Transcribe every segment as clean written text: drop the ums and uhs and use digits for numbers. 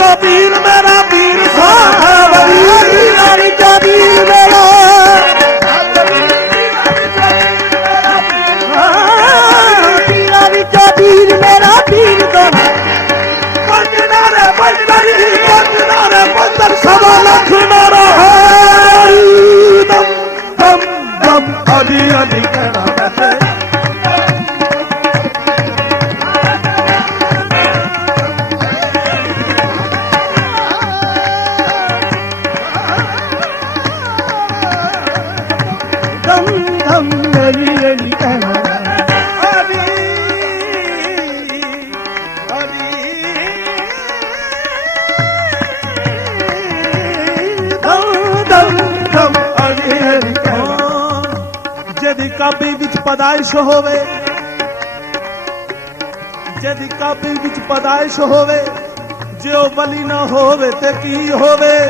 ਵਿੱਚੋਂ ਵੀਰ ਮੇਰਾ ਵੀਰ ਸੋਹਣਾ ਤੀਆਂ ਵਿੱਚੋਂ ਵੀਰ ਮੇਰਾ ਤੀਆਂ ਵਿੱਚੋਂ ਵੀਰ ਮੇਰਾ ਵੀਰ ਦੋਨਾ ਪੰਜਨਾਰੇ ਪੰਦਰ ਸਵਾ ਲੱਖ ਨਾਰਾ ਹੈ ਦਮ ਦਮ ਦਮ ਅਲੀ ਅਲੀ ਕਹਿਣਾ ਮੈਂ ਜਿਹਦੀ ਕਾਬੀ ਵਿੱਚ ਪਦਾਇਸ਼ ਹੋਵੇ ਜਿਹਦੀ ਕਾਬੀ ਵਿੱਚ ਪਦਾਇਸ਼ ਹੋਵੇ ਜੇ ਉਹ ਵਲੀ ਨਾ ਹੋਵੇ ਤੇ ਕੀ ਹੋਵੇ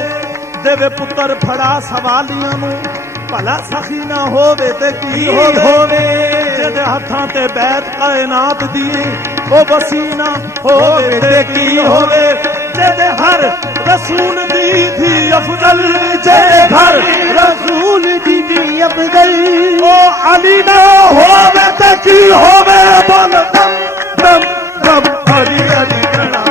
ਦੇਵੇ ਪੁੱਤਰ ਫੜਾ ਸਵਾਲੀਆਂ ਨੂੰ ਭਲਾ ਸਖੀ ਨਾ ਹੋਵੇ ਤੇ ਕੀ ਹੋਵੇ ਜਿਹਦੇ ਹੱਥਾਂ ਤੇ ਬੈਤ ਕਾਇਨਾਤ ਦੀ ਉਹ ਵਸੀਨਾ ਹੋਵੇ ਤੇ ਕੀ ਹੋਵੇ ਜਿਹਦੇ ਹਰ ਰਸੂਲ ਦੀ ਥੀ ਅਫਜ਼ਲ ਜਿਹਦੇ ਘਰ ਰਸੂਲ ਦੀ ਵੀ ਅਫਜ਼ਲ ਉਹ ਅਲੀ ਨਾ ਹੋਵੇ ਤੇ ਕੀ ਹੋਵੇ ਬੋਲ ਦਮ ਦਮ ਦਮ ਅਲੀ ਅਲੀ ਕਹਿਣਾ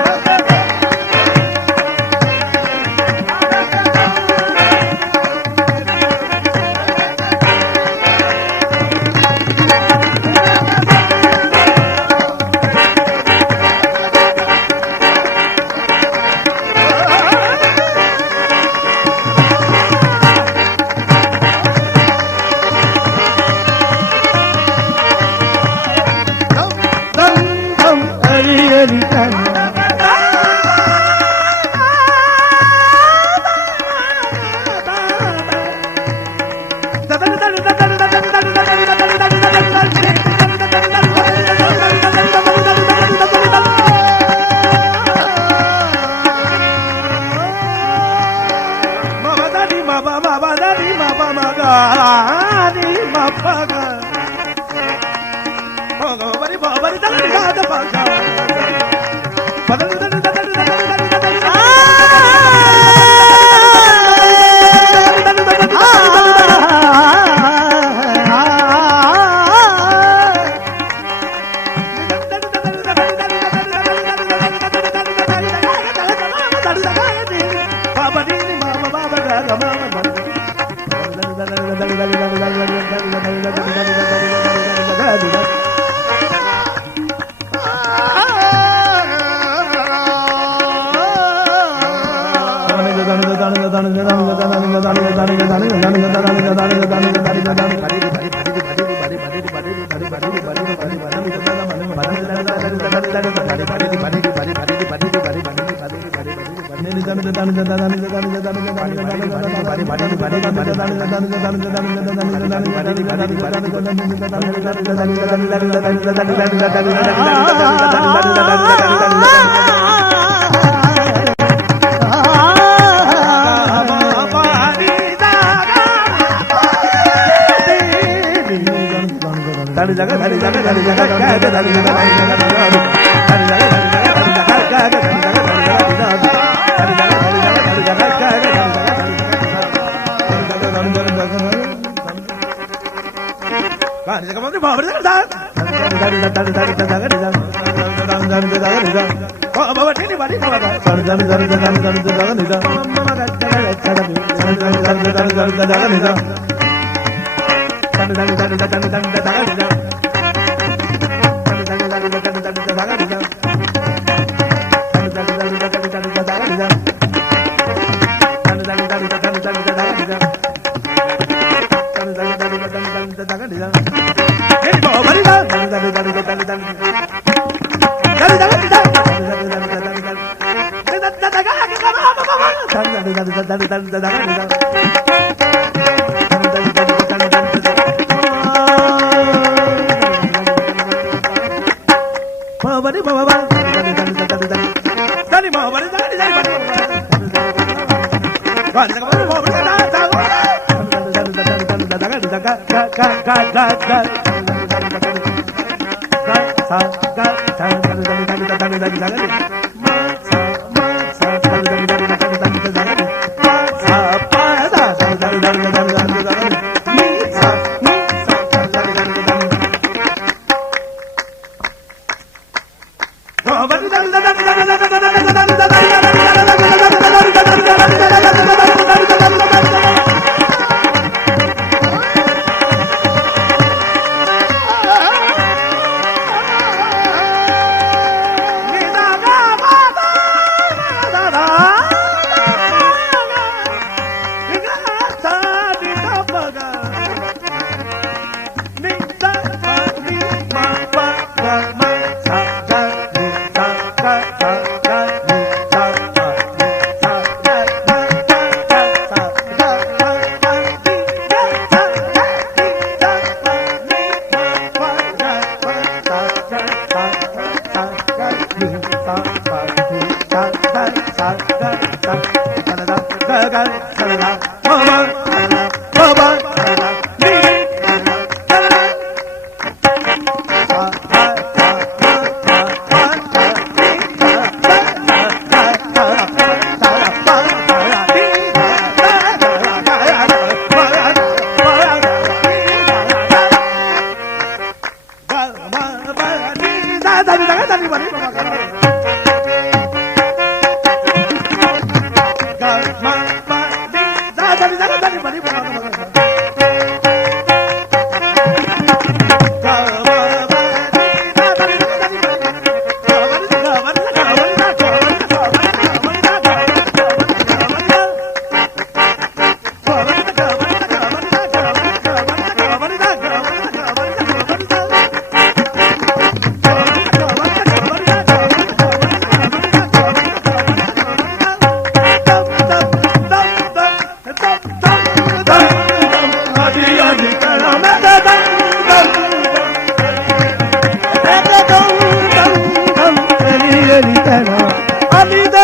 ਅਲੀ ਦੇ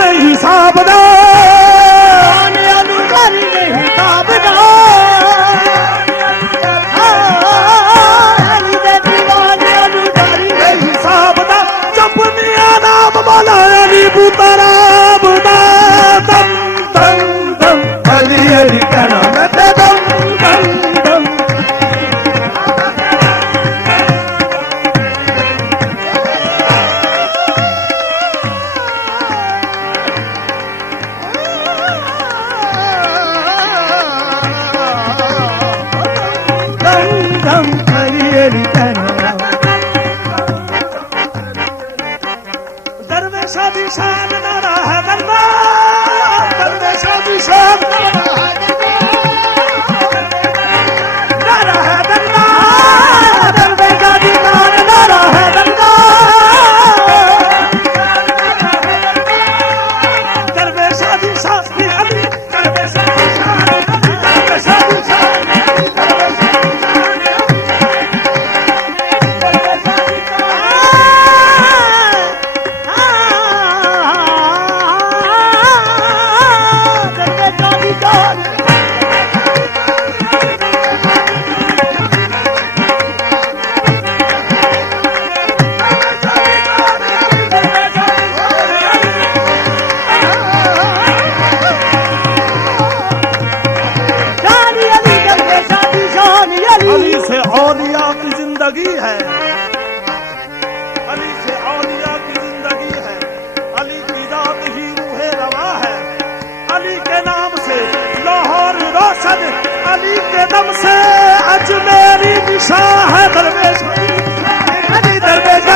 ਨਹੀਂ ਹਿਸਾਬ ਦਾ ਦੀਵਾਨਿਆਂ ਨੂੰ ਡਰ ਨਹੀਂ ਹਿਸਾਬ ਦਾ ਅਲੀ ਦੇ ਦੀਵਾਨਿਆਂ ਨੂੰ ਡਰ ਨਹੀਂ ਹਿਸਾਬ ਦਾ ਜਪਨੀਆਂ ਨਾਮ ਵਾਲਾ ਅਲੀ ਬੁਤਰਾਬ ਦਾ ਦਮ ਦਮ ਦਮ ਅਲੀ ਅਲੀ ਕਹਿਣਾ ਮੈਂ ਤੇ ਦਮ ਦਮ ਦਮ दरवेशा दी शान नारा है दरबार दरवेशा दी शान नारा है दरबार दरवेशा दी शान नारा है दरबार दरवेशा दी शान अली दरवेशा दी शान दरवेशा दी शान अली से औलिया की जिंदगी है अली से औलिया की जिंदगी है अली की जात ही रूहे रवा है अली के नाम से लाहौर रोशन अली के दम से अजमेरी निशा है दरवेश अली दरवेश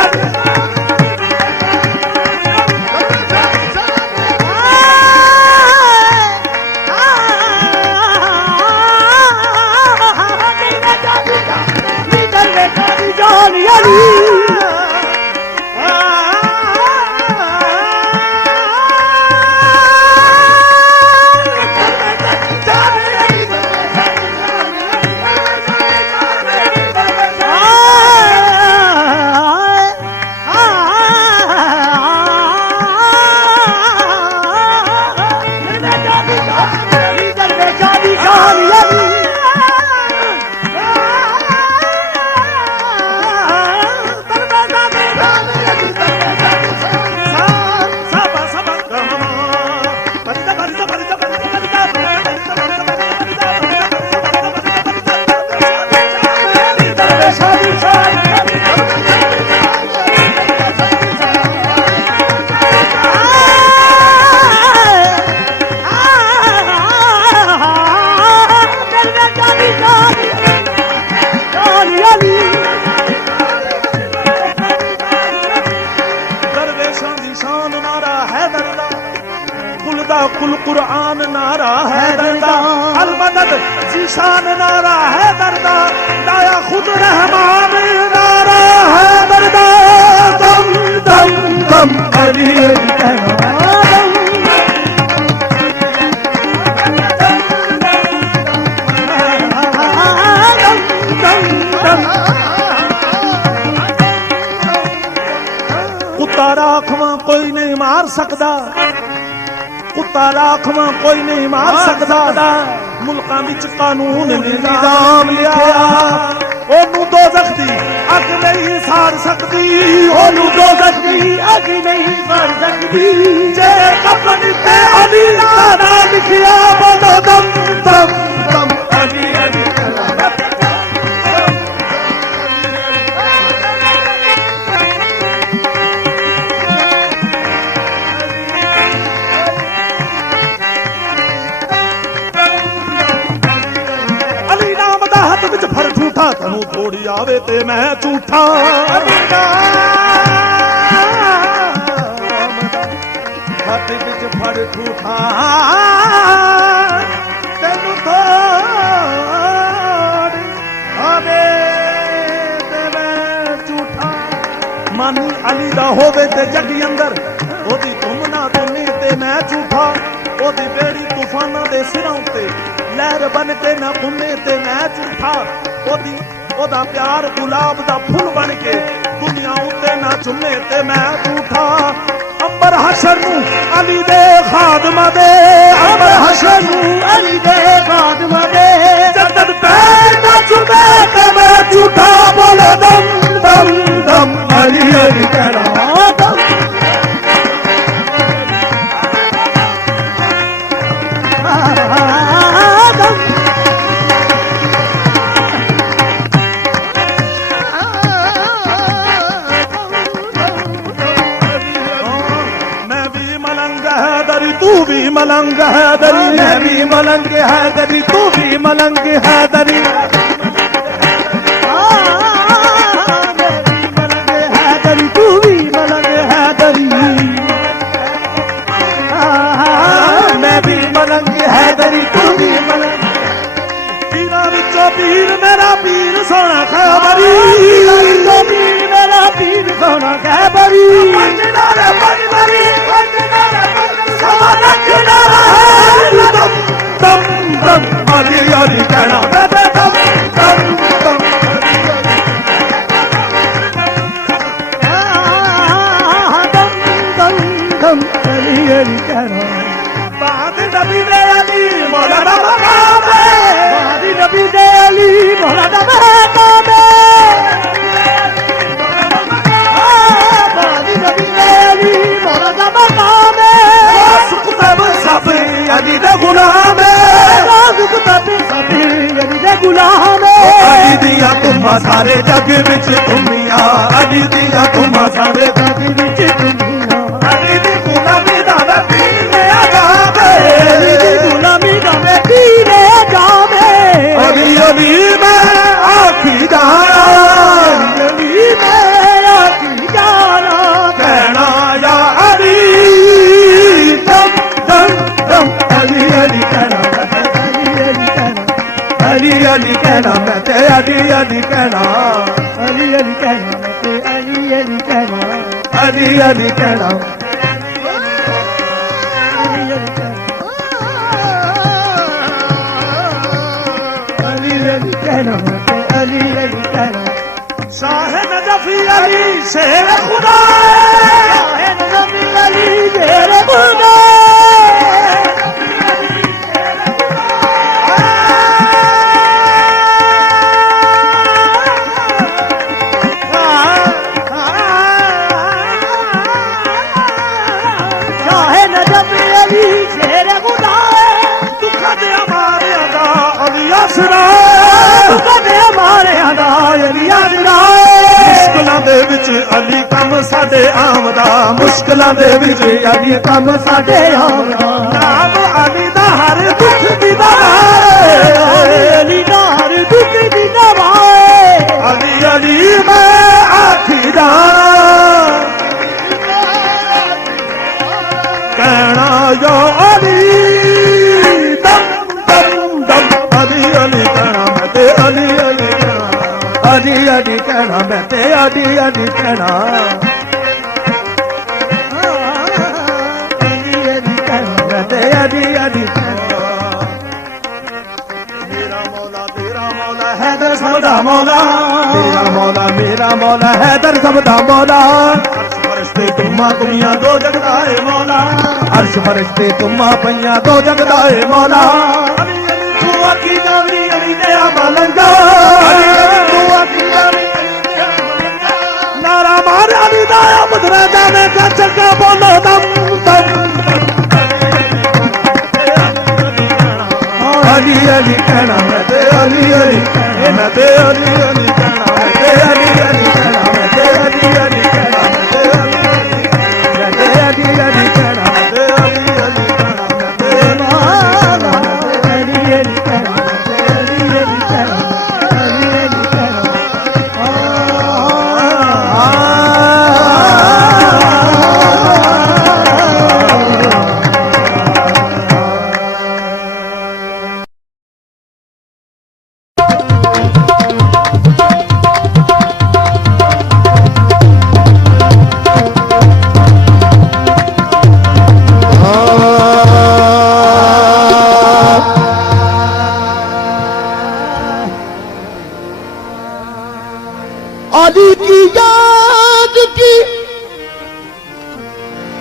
कुल कुरान नारा है दर्दा अलमदद जीशान नारा है दर्दा दाया खुद रहमान नारा है दर्दा दम दम दम अली कुत्ता राखवा कोई नहीं मार सकता ਕੁੱਤਾ ਰਾਖਵਾਂ ਕੋਈ ਨਹੀਂ ਮਾਰ ਸਕਦਾ ਮੁਲਕਾਂ ਵਿੱਚ ਕਾਨੂੰਨ ਨਿਜ਼ਾਮ ਲਿਖਿਆ ਉਹਨੂੰ ਦੋਜ਼ਖ ਦੀ ਅੱਗ ਨਹੀਂ ਸਾੜ ਸਕਦੀ ਉਹਨੂੰ ਦੋਜ਼ਖ ਦੀ ਅੱਗ ਨਹੀਂ ਸੜ ਸਕਦੀ ਜੇ ਕਫਨ ਤੇ ਅਲੀ ਦਾ ਨਾਮ ਲਿਖਿਆ ਬੋਲੋ ਦਮ ਦਮ ਦਮ ਅਲੀ ਅਲੀ ਅਲੀ ਨਾਮ ਦਾ ਹੱਥ ਵਿੱਚ ਫੜ ਝੂਠਾ ਤੈਨੂੰ ਥੋੜੀ ਆਵੇ ਤੇ ਮੈਂ ਝੂਠਾ ਅਲੀ ਹੱਥ ਵਿੱਚ ਫੜ ਝੂਠਾ ਤੈਨੂੰ ਥੋੜੀ ਆਵੇ ਤੇ ਮੈਂ ਝੂਠਾ ਮਨ ਅਲੀ ਦਾ ਹੋਵੇ ਤੇ ਜੱਗ ਅੰਦਰ ਉਹਦੀ ਤੁਮ ਨਾ ਤੁਮੀ ਤੇ ਮੈਂ ਝੂਠਾ ਉਹਦੀ ਬੇੜੀ ਤੂਫਾਨਾਂ ਦੇ ਸਿਰਾਂ ਉੱਤੇ ਲਹਿਰ ਬਨ ਕੇ ਨਾ ਘੁੰਮੇ ਤੇ ਮੈਂ ਝੂਠਾ ਉਹਦਾ ਪਿਆਰ ਗੁਲਾਬ ਦਾ ਫੁੱਲ ਬਣ ਕੇ ਦੁਨੀਆ ਉੱਤੇ ਨਾ ਚੁੰਮੇ ਤੇ ਮੈਂ ਝੂਠਾ ਅੰਬਰ ਹਸ਼ਰ ਨੂੰ ਅਲੀ ਦੇ ਖਾਦਮਾਂ ਦੇ ਅੰਬਰ ਹਸ਼ਰ ਨੂੰ ਅਲੀ ਦੇ ਖਾਦਮਾਂ ਦੇ ਜੰਨਤ ਪੈਰ ਨਾ ਚੁੰਮੇ ਤੇ ਮੈਂ ਝੂਠਾ ਬੋਲੇ ਦਮ ਦਮ ਦਮ ਅਲੀ ਅਲੀ ਕਹਿਣਾ तू भी मलंग है दरी मैं भी मलंग है दरी तू भी मलंग है दरी तू भी मलंग है दरी मैं भी मलंग है दरी तू भी मलंग पीरा विचो पीर मेरा पीर सोना खैबरी पीर मेरा पीर सोना खैबरी दम दम अली अली कहना दम दम दम अली अली कहना बाद नबी दे अली मौलाना मकाम बाद नबी दे अली मौलाना मकाम बाद नबी दे अली मौलाना मकाम अली दे गुलाम अली दे गुलाम अली दिया तुम सारे जग विच दुनिया अली दिया तुम सारे जग विच दुनिया अली दी गुलामी दा पीर आजावे अली दी गुलामी दा पीर आजावे अली अली मैं आखी जाना अली मैं आखी जाना कहना या अली दम दम दम अली अली कहना अली अली कहना मैं ते अली अली कहना अली अली कहना मैं ते अली अली कहना अली अली कहना अली अली कहना मैं ते अली अली कहना शाह नजफी अली शेर खुदा शाह नजफी अली शेर खुदा मुश्किलों दे विच अली कम साडे आमदा मुश्किलों दे विच अली कम साडे आमदा नाम अली दा हर दुख दी दवाए अली दा हर दुख दी दवाए अली अली मैं आखी जाना कहना यो अली दम दम दम अली अली कहना मैं ते अली अली अली अली कहना मैं ते अली अली कहना अली अली कहना मैं ते अली अली कहना मेरा मौला हैदर सबदा मौला मेरा मौला हैदर सबदा मौला फरिश्ते तुमा दुनिया दो जगदा है मौला अर्श फरिश्ते तुमा पईया दो जगदाए मौला अली अली तू आखी जावी अली दया मलंगा अली अली तू आखी जावी अली दया मलंगा नारा मार अली दया मुद्रा जाने का चक्का बोलो दम दम अली अली कहना मैं ते अली अली मैं ते अली अली कहना मैं ते अली अली कहना मैं ते अली अली कहना मैं ते अली अली कहना मैं ते अली अली कहना मैं ते अली अली कहना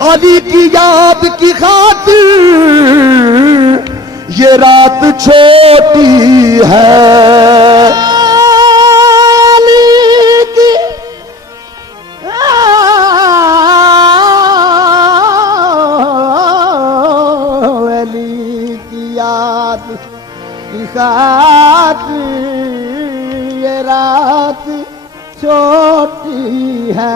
अली की याद की खातिर ये रात छोटी है अली की याद की खातिर ये रात छोटी है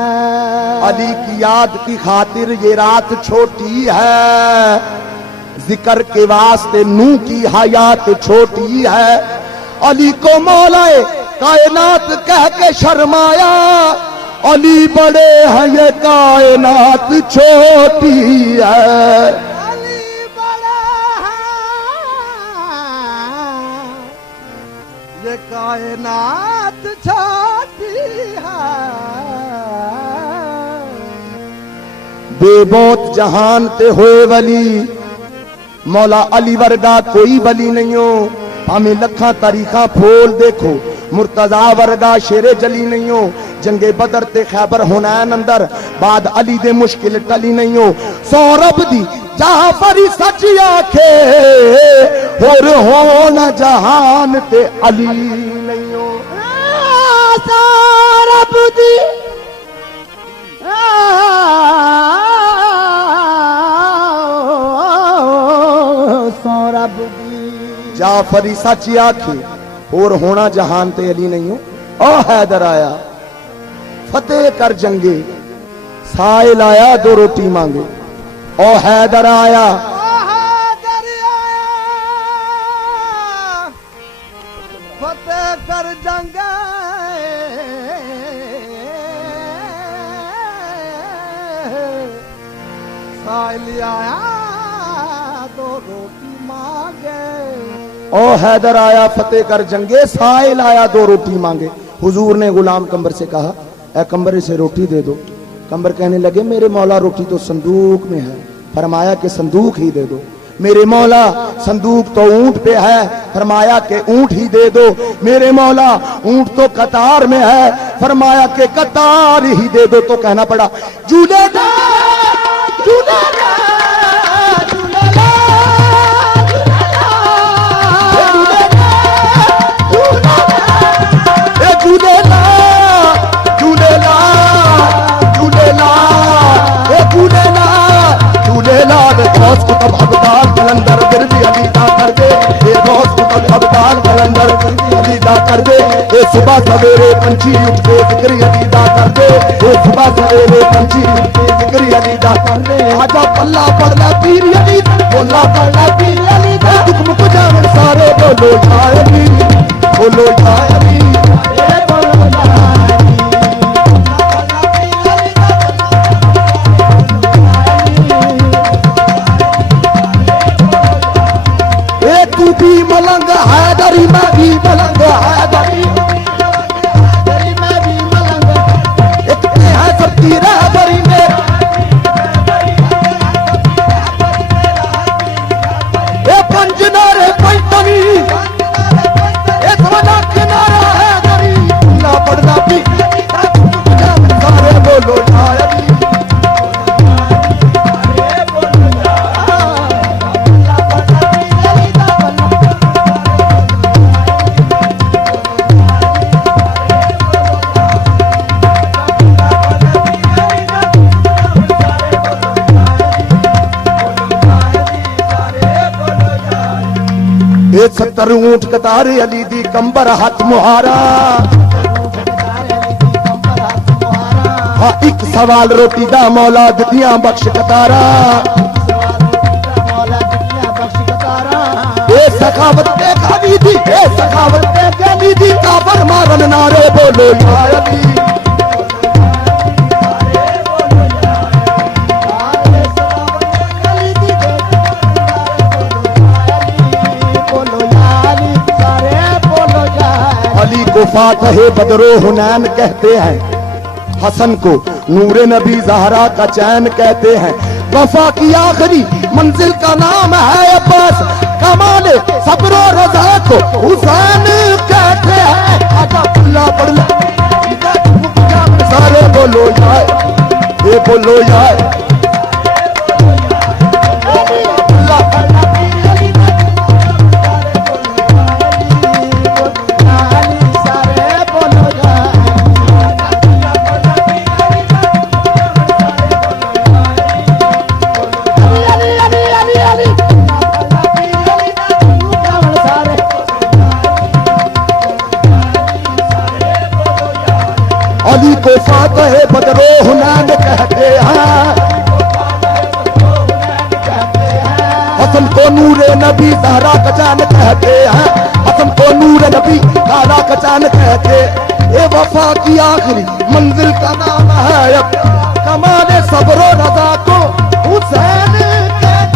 अली की याद की खातिर ये रात छोटी है जिक्र के वास्ते नूह की हयात छोटी है अली को मौलाए कायनात कह के शर्माया अली बड़े हैं ये कायनात छोटी है अली बड़े हैं ये कायनात छोटी है बेबौत जहान ते होए वली मौला अली वर्गा कोई वली नहीं हो हमें लखा तारीखा फोल देखो मुर्तजा वर्गा शेरे जली नहीं हो जंगे बदर ते खैबर हुनैन अंदर बाद अली दे मुश्किल टली नहीं हो सौरभ दी जाफरी सच आखे होर हो न जहान ते अली नहीं हो सौरभ दी जाफरी सच आखे और होना जहान ते अली नहीं हो ओ हैदर आया फतेह कर जंगे साइल आया दो रोटी मांगे ओ हैदर आया फतेह कर जंगे साइल आया दो रोटी मांगे ओ हैदर आया फतेह कर जंगे साइल आया दो रोटी मांगे हुजूर ने गुलाम कंबर से कहा ए कंबर इसे रोटी दे दो कंबर कहने लगे मेरे मौला रोटी तो संदूक में है फरमाया कि संदूक ही दे दो मेरे मौला संदूक तो ऊंट पे है फरमाया कि ऊंट ही दे दो मेरे मौला ऊंट तो कतार में है फरमाया कि कतार ही दे दो तो कहना पड़ा झूले कलंदर गिरदी अलीदा कर दे ये रोज अबदाल कलंदर अलीदा कर दे ये सुबह सवेरे पंछी उठते जिक्र अलीदा कर दे ये सुबह सवेरे पंछी उठते जिक्र अलीदा कर दे आजा पल्ला पड़ला पीर अली बोला पड़ला पीर अली दुख मुक जावन सारे बोलो जाए अली बोलो जाए अली मलंग हैदरी मैं भी मलंग हैदरी मैं भी मलंग एक है सबकी रहबरी में ए पंजनारे पंचमी ए सवना किनारा हैदरी ना पड़ना भी सारे बोलो जाए ए 70 ऊंट कतारे अली दी कंबर हाथ मुहारा हाँ एक सवाल रोटी दा मौला दिया बख्श कतारा ए सखावत पे खाली दी ए सखावत पे खाली दी काबर मारन नारे बोलो या अली अली को फातह बदरो हुनैन कहते हैं, हसन को नूरे नबी ज़हरा का चैन कहते हैं, वफा की आखिरी मंजिल का नाम है अब्बास, कमाल सब्र रज़ा को हुसैन कहते हैं। आजा अल्लाह पढ़ ले सारे बोलो यार, ये बोलो यार अली को फातह बदरो हुनैन कहते हैं, हसन को नूरे नबी ज़हरा का चैन कहते हैं, हसन को नूरे नबी ज़हरा का चैन कहते। ए वफा की आखिरी मंजिल का नाम है अब कमाल सब्र रज़ा को हुसैन कहते हैं।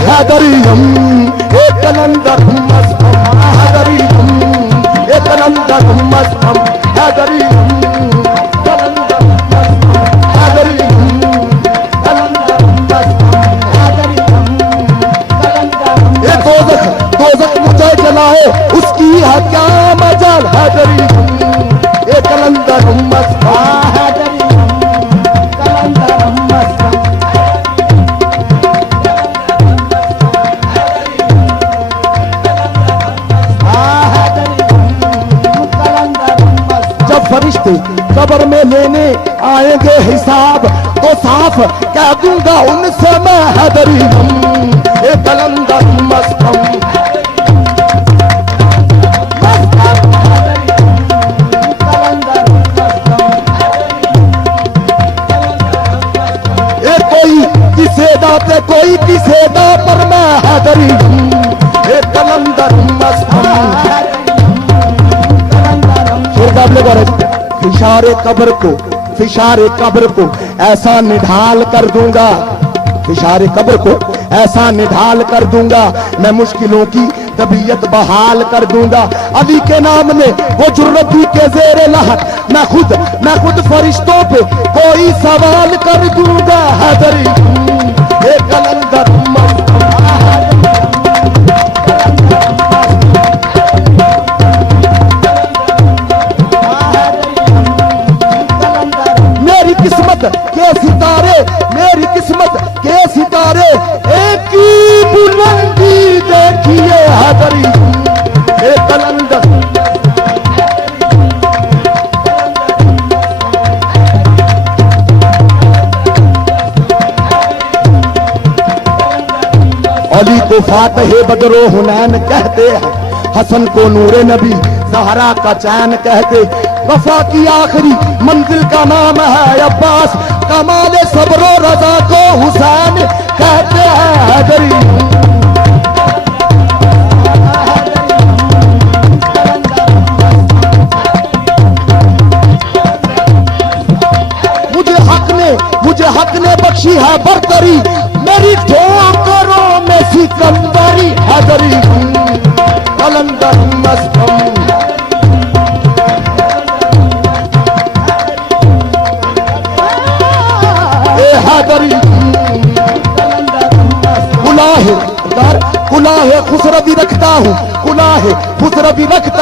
हैदरियम ए कलंदर मस्तम हैदरियम ए कलंदर मस्तम हैदरियम कलंदर मस्तम हैदरियम कलंदर मस्तम हैदरियम कलंदर। ए दोज़ख मुझे जलाए उसकी है क्या मजाल हैदरियम ए कलंदर मस्तम हैदरियम कलंदर मस्तम। फरिश्ते कब्र में लेने आएंगे हिसाब तो साफ कह दूंगा उनसे मैं हैदरियम ए कलंदर मस्तम। ए कोई किसे दाते कोई किसे दा पर मैं हैदरियम ए कलंदर मस्तम। फिशारे कब्र को ऐसा निढाल कर दूंगा, फिशारे कब्र को ऐसा निढाल कर दूंगा, मैं मुश्किलों की तबीयत बहाल कर दूंगा। अली के नाम ने वो जुर्रत भी के ज़ेरे लहर, मैं खुद फरिश्तों पे कोई सवाल कर दूंगा हैदरियम ए कलंदर मस्तम। मेरी किस्मत के सितारे एक ही बुलंदी देखिए हैदरियम ए कलंदर। अली को फातह बदरो हुनैन कहते हैं, हसन को नूरे नबी ज़हरा का चैन कहते। वफा की आखिरी मंजिल का नाम है अब्बास, कमाल सब्र रज़ा को हुसैन कहते हैं हैदरियम। मुझे हक ने बख्शी है बरतरी, मेरी ठोकरों में सिकंदरी हैदरियम कलंदर मस्तम। कुलाहे खुसरबी रखता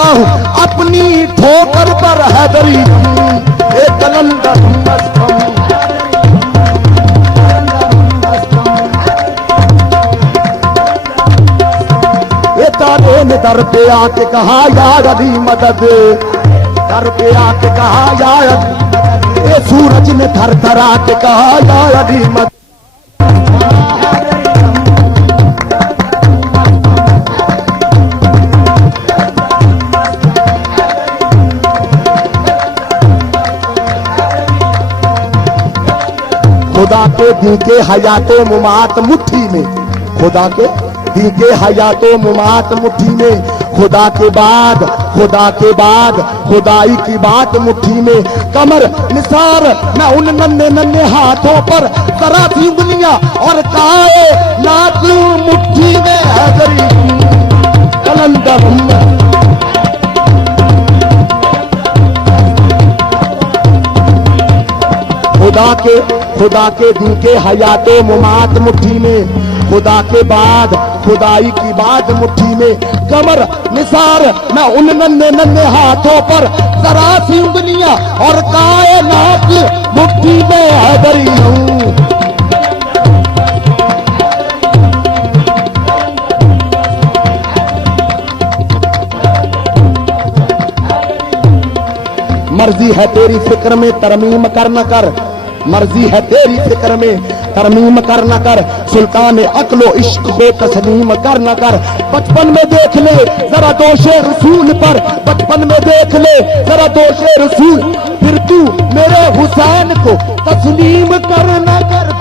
हूँ अपनी ठोकर पर हैदरियम ए कलंदर मस्तम। वाले ने दर पे आके कहा यार अली मदद, दर पे आके कहा यार अली मदद। ये सूरज ने थर थर आके कहा यार अली मदद। खुदा के दी के हयातो मुमात मुट्ठी में, खुदा के दी के हयातो मुमात मुट्ठी में, खुदा के बाद खुदाई की बात मुट्ठी में, कमर निसार मैं उन नन्हे नन्हे हाथों पर जरा सी उंगलियां और काए नाक मुट्ठी में है गरीब कलंदर। खुदा के दी के हयातो मुमात मुट्ठी में, खुदा के बाद खुदाई की बात मुट्ठी में, कमर निसार मैं उन नन्हे नन्हे हाथों पर जरा सी उंगलियां और कायनात मुट्ठी में हैदरी हूं। मर्जी है तेरी फिक्र में तरमीम कर न कर, मर्जी है तेरी फिक्र में तरमीम कर न कर, सुल्तान अक्लो इश्क को तस्लीम कर न कर। बचपन में देख ले जरा दोषे रसूल पर, बचपन में देख ले जरा दोषे रसूल, फिर तू मेरे हुसैन को तस्लीम कर न कर।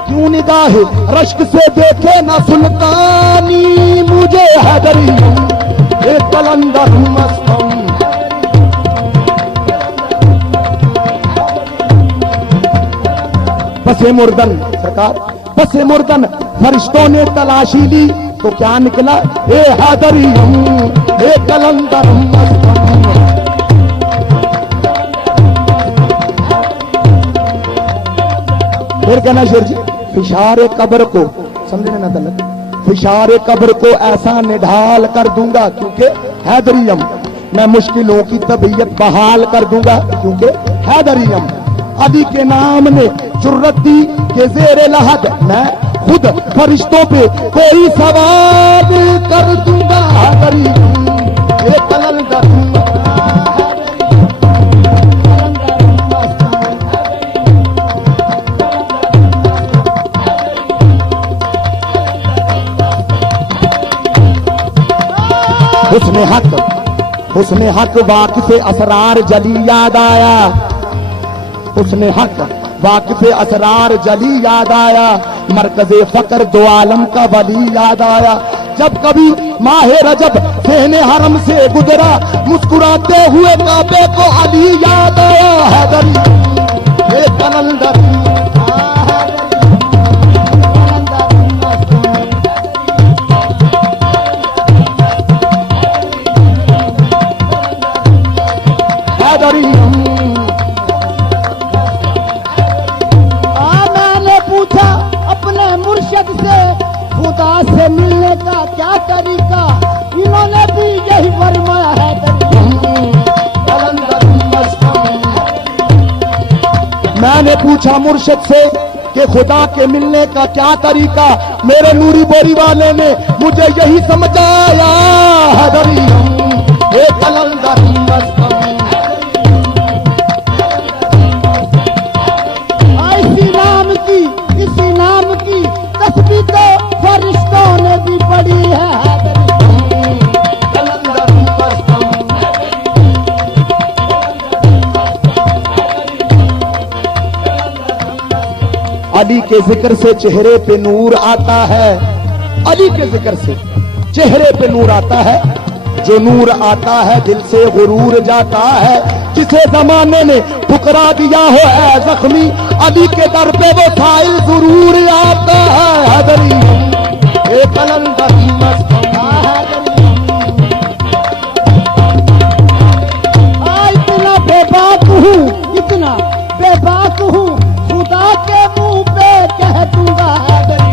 क्यों निगाह रश्क से देखे ना सुल्तानी मुझे हैदरी एक कलंदर मस्तम। बसे मुर्दन सरकार, बसे मुर्दन फरिश्तों ने तलाशी ली तो क्या निकला, ए हैदरी एक कलंदर मस्तम। फिर कहना शेर जी, फिशारे कब्र को समझने ना गलत, फिशारे कब्र को ऐसा निढाल कर दूंगा क्योंकि हैदरियम, मैं मुश्किलों की तबीयत बहाल कर दूंगा क्योंकि हैदरियम। अली के नाम ने जुर्रत दी के जेरे लहद मैं खुद फरिश्तों पे कोई सवाल कर दूंगा हैदरियम एक कलंदर। हुस्ने हक वाक़िफ़े असरार जली याद आया, हुस्ने हक वाक़िफ़े असरार जली याद आया, मरकज़े फ़क्र दो आलम का वली याद आया। जब कभी माहे रजब सहने हरम से गुजरा, मुस्कुराते हुए काबे को अली याद आया हैदरी एक कलंदर। मैंने पूछा अपने मुर्शिद से खुदा से मिलने का क्या तरीका, इन्होंने भी यही फरमाया है। मैंने पूछा मुर्शिद से कि खुदा के मिलने का क्या तरीका, मेरे नूरी बोरी वाले ने मुझे यही समझाया हैदरी एक कलंदर मस्तम। इसी नाम की तस्बीह तो फरिश्तों ने भी पढ़ी है। अली के जिक्र से चेहरे पे नूर आता है, अली के जिक्र से चेहरे पे नूर आता है, जो नूर आता है दिल से गुरूर जाता है। जिसे जमाने ने ठुकरा दिया हो ऐ जख्मी, अली के दर पे वो साइल जरूर आता है हैदरी एक कलंदर मस्तम। इतना बेबाक हूँ, इतना बेबाक हूँ, खुदा के मुंह पे कह दूंगा हैदरी।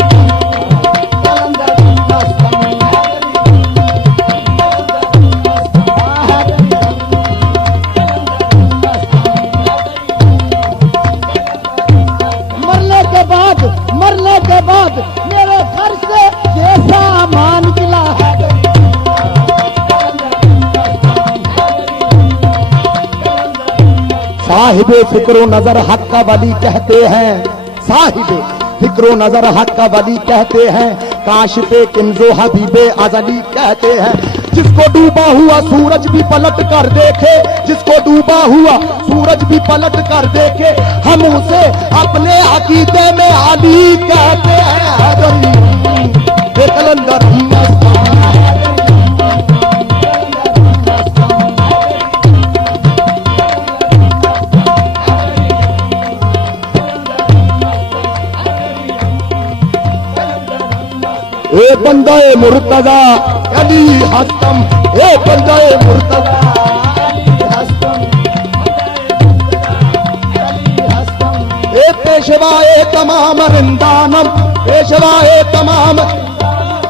जाने के बाद मेरे घर से ये सामान मिला है। साहिबे फिक्रो नजर हक का वली कहते हैं, साहिबे फिक्रो नजर हक का वली कहते हैं, काशिफे किंजो हबीबे अजली कहते हैं। जिसको डूबा हुआ सूरज भी पलट कर देखे, जिसको डूबा हुआ सूरज भी पलट कर देखे, हम उसे अपने अकीदे में अली कहते हैं। ये कलंदर ए बंदाए मुर्तजा अली हस्तम, ए बंदाए मुर्तजा अली हस्तम, ए पेशवाए तमाम रिंदानम, पेशवाए तमाम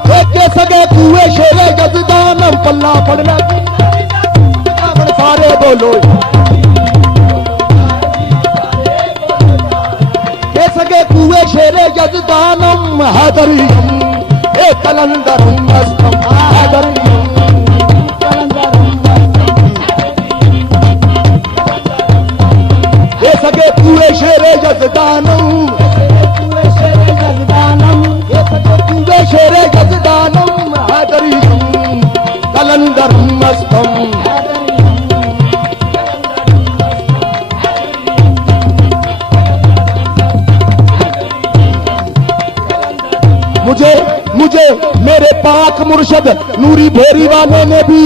के सगे कुए शेरे जजदानम। पल्ला पड़ना सारे बोलो के सगे कुए शेरे जजदानम हैदरियम, ए कलंदरम मस्तम हैदरियम, ए सगे कुए शेरे जजदानम, कुए शेरे जजदानम, ए सगे कुए शेरे जजदानम हैदरियम, कलंदरम मस्तम मुझे मुझे मेरे पाक मुर्शद नूरी भोरी वाले ने भी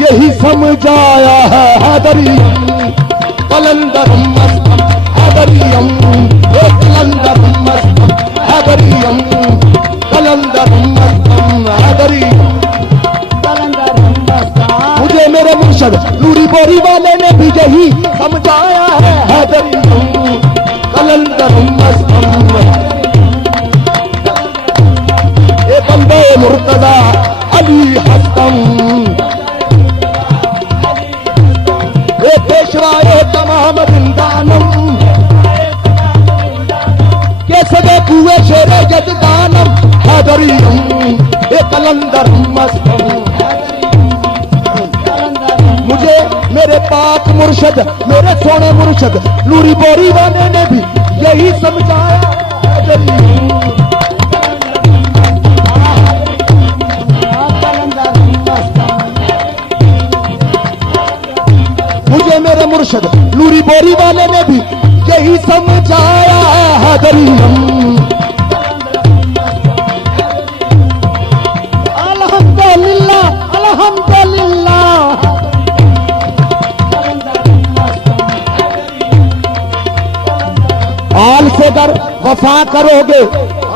यही समझाया है। हैदरियम कलंदरम मस्तम हैदरियम, कलंदरम मस्तम हैदरियम, कलंदरम मस्तम हैदरियम, कलंदरम मस्तम। मुझे मेरे मुर्शद नूरी भोरी वाले ने भी यही समझाया है। हैदरियम कलंदरम मस्तम बंदे मुर्तजा अली हस्तम, ये पेशवाए तमाम रिंदानम, के सगे कुए शेरे जजदानम हैदरियम, ये कलंदरम मस्तम। मुझे मेरे पाक मुर्शद मेरे सोने मुर्शद नूरी बोरी वाले ने भी यही समझाया। हैदरियम मुझे मेरे मुर्शद नूरी बोरी वाले ने भी यही समझाया है। हैदरियम अल्हम्दुलिल्लाह अल्हम्दुलिल्लाह, आल से गर वफा करोगे,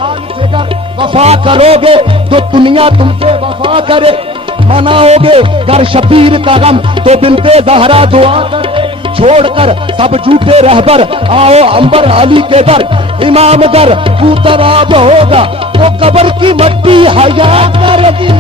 आल से गर वफा करोगे तो दुनिया तुमसे वफा करे, मनाओगे कर शबीर का गम तो बिनते ज़हरा दुआ कर, छोड़कर सब झूठे रहबर आओ अंबर अली के दर, इमाम दर कूतराब होगा तो कब्र की मट्टी हया कर दी।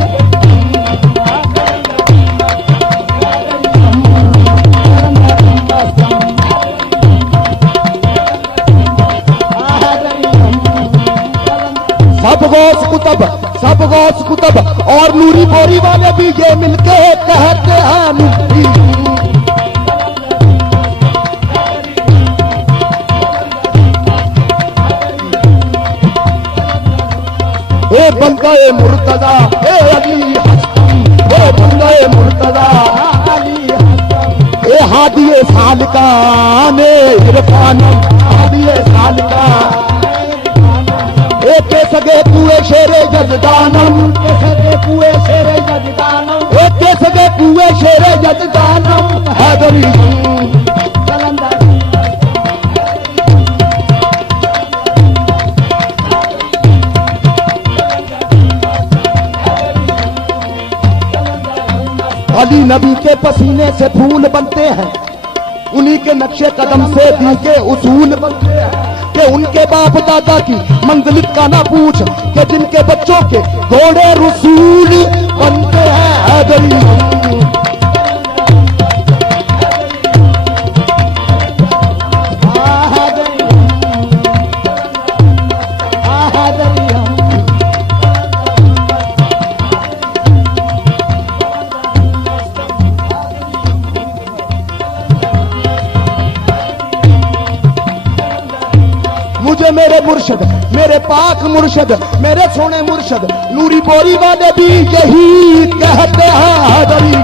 सब गौस कुतब और नूरी बोरी वाले भी ये मिलके कहते हैं नूरी। ए बंदाए मुर्तजा ए अली हस्तम, ए बंदाए मुर्तजा अली हस्तम, ए हादिए सालिकाने इरफानम, हादिए सालिका के सगे कुए शेरे जजदानम, के सगे कुए शेरे जजदानम, के सगे कुए शेरे जजदानम हैदरियम कलंदर। अली नबी के पसीने से फूल बनते हैं, उन्हीं के नक्शे कदम से दी के उसूल बनते हैं, कि उनके बाप दादा की मंजिल का ना पूछ, कि जिनके बच्चों के घोड़े रसूल बनते हैं। हैदरियम मुझे मेरे मुर्शद, मेरे पाक मुर्शद, मेरे सोने मुर्शद नूरी बोरी वाले भी यही कहते हैं हैदरी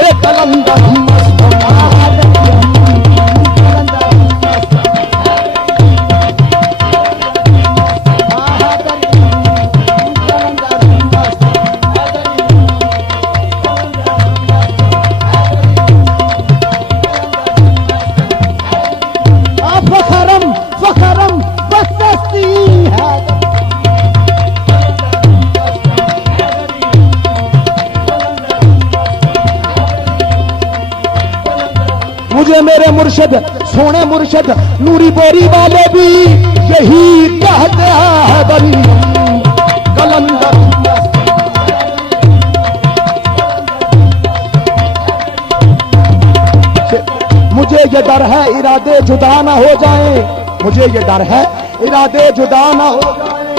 ए कलंदर मुझे मेरे मुर्शद, सोने मुर्शद नूरी बोरी वाले भी यही कहते हैं बनी कलंदर। मुझे ये डर है इरादे जुदा ना हो जाए, मुझे ये डर है इरादे जुदा ना हो जाए,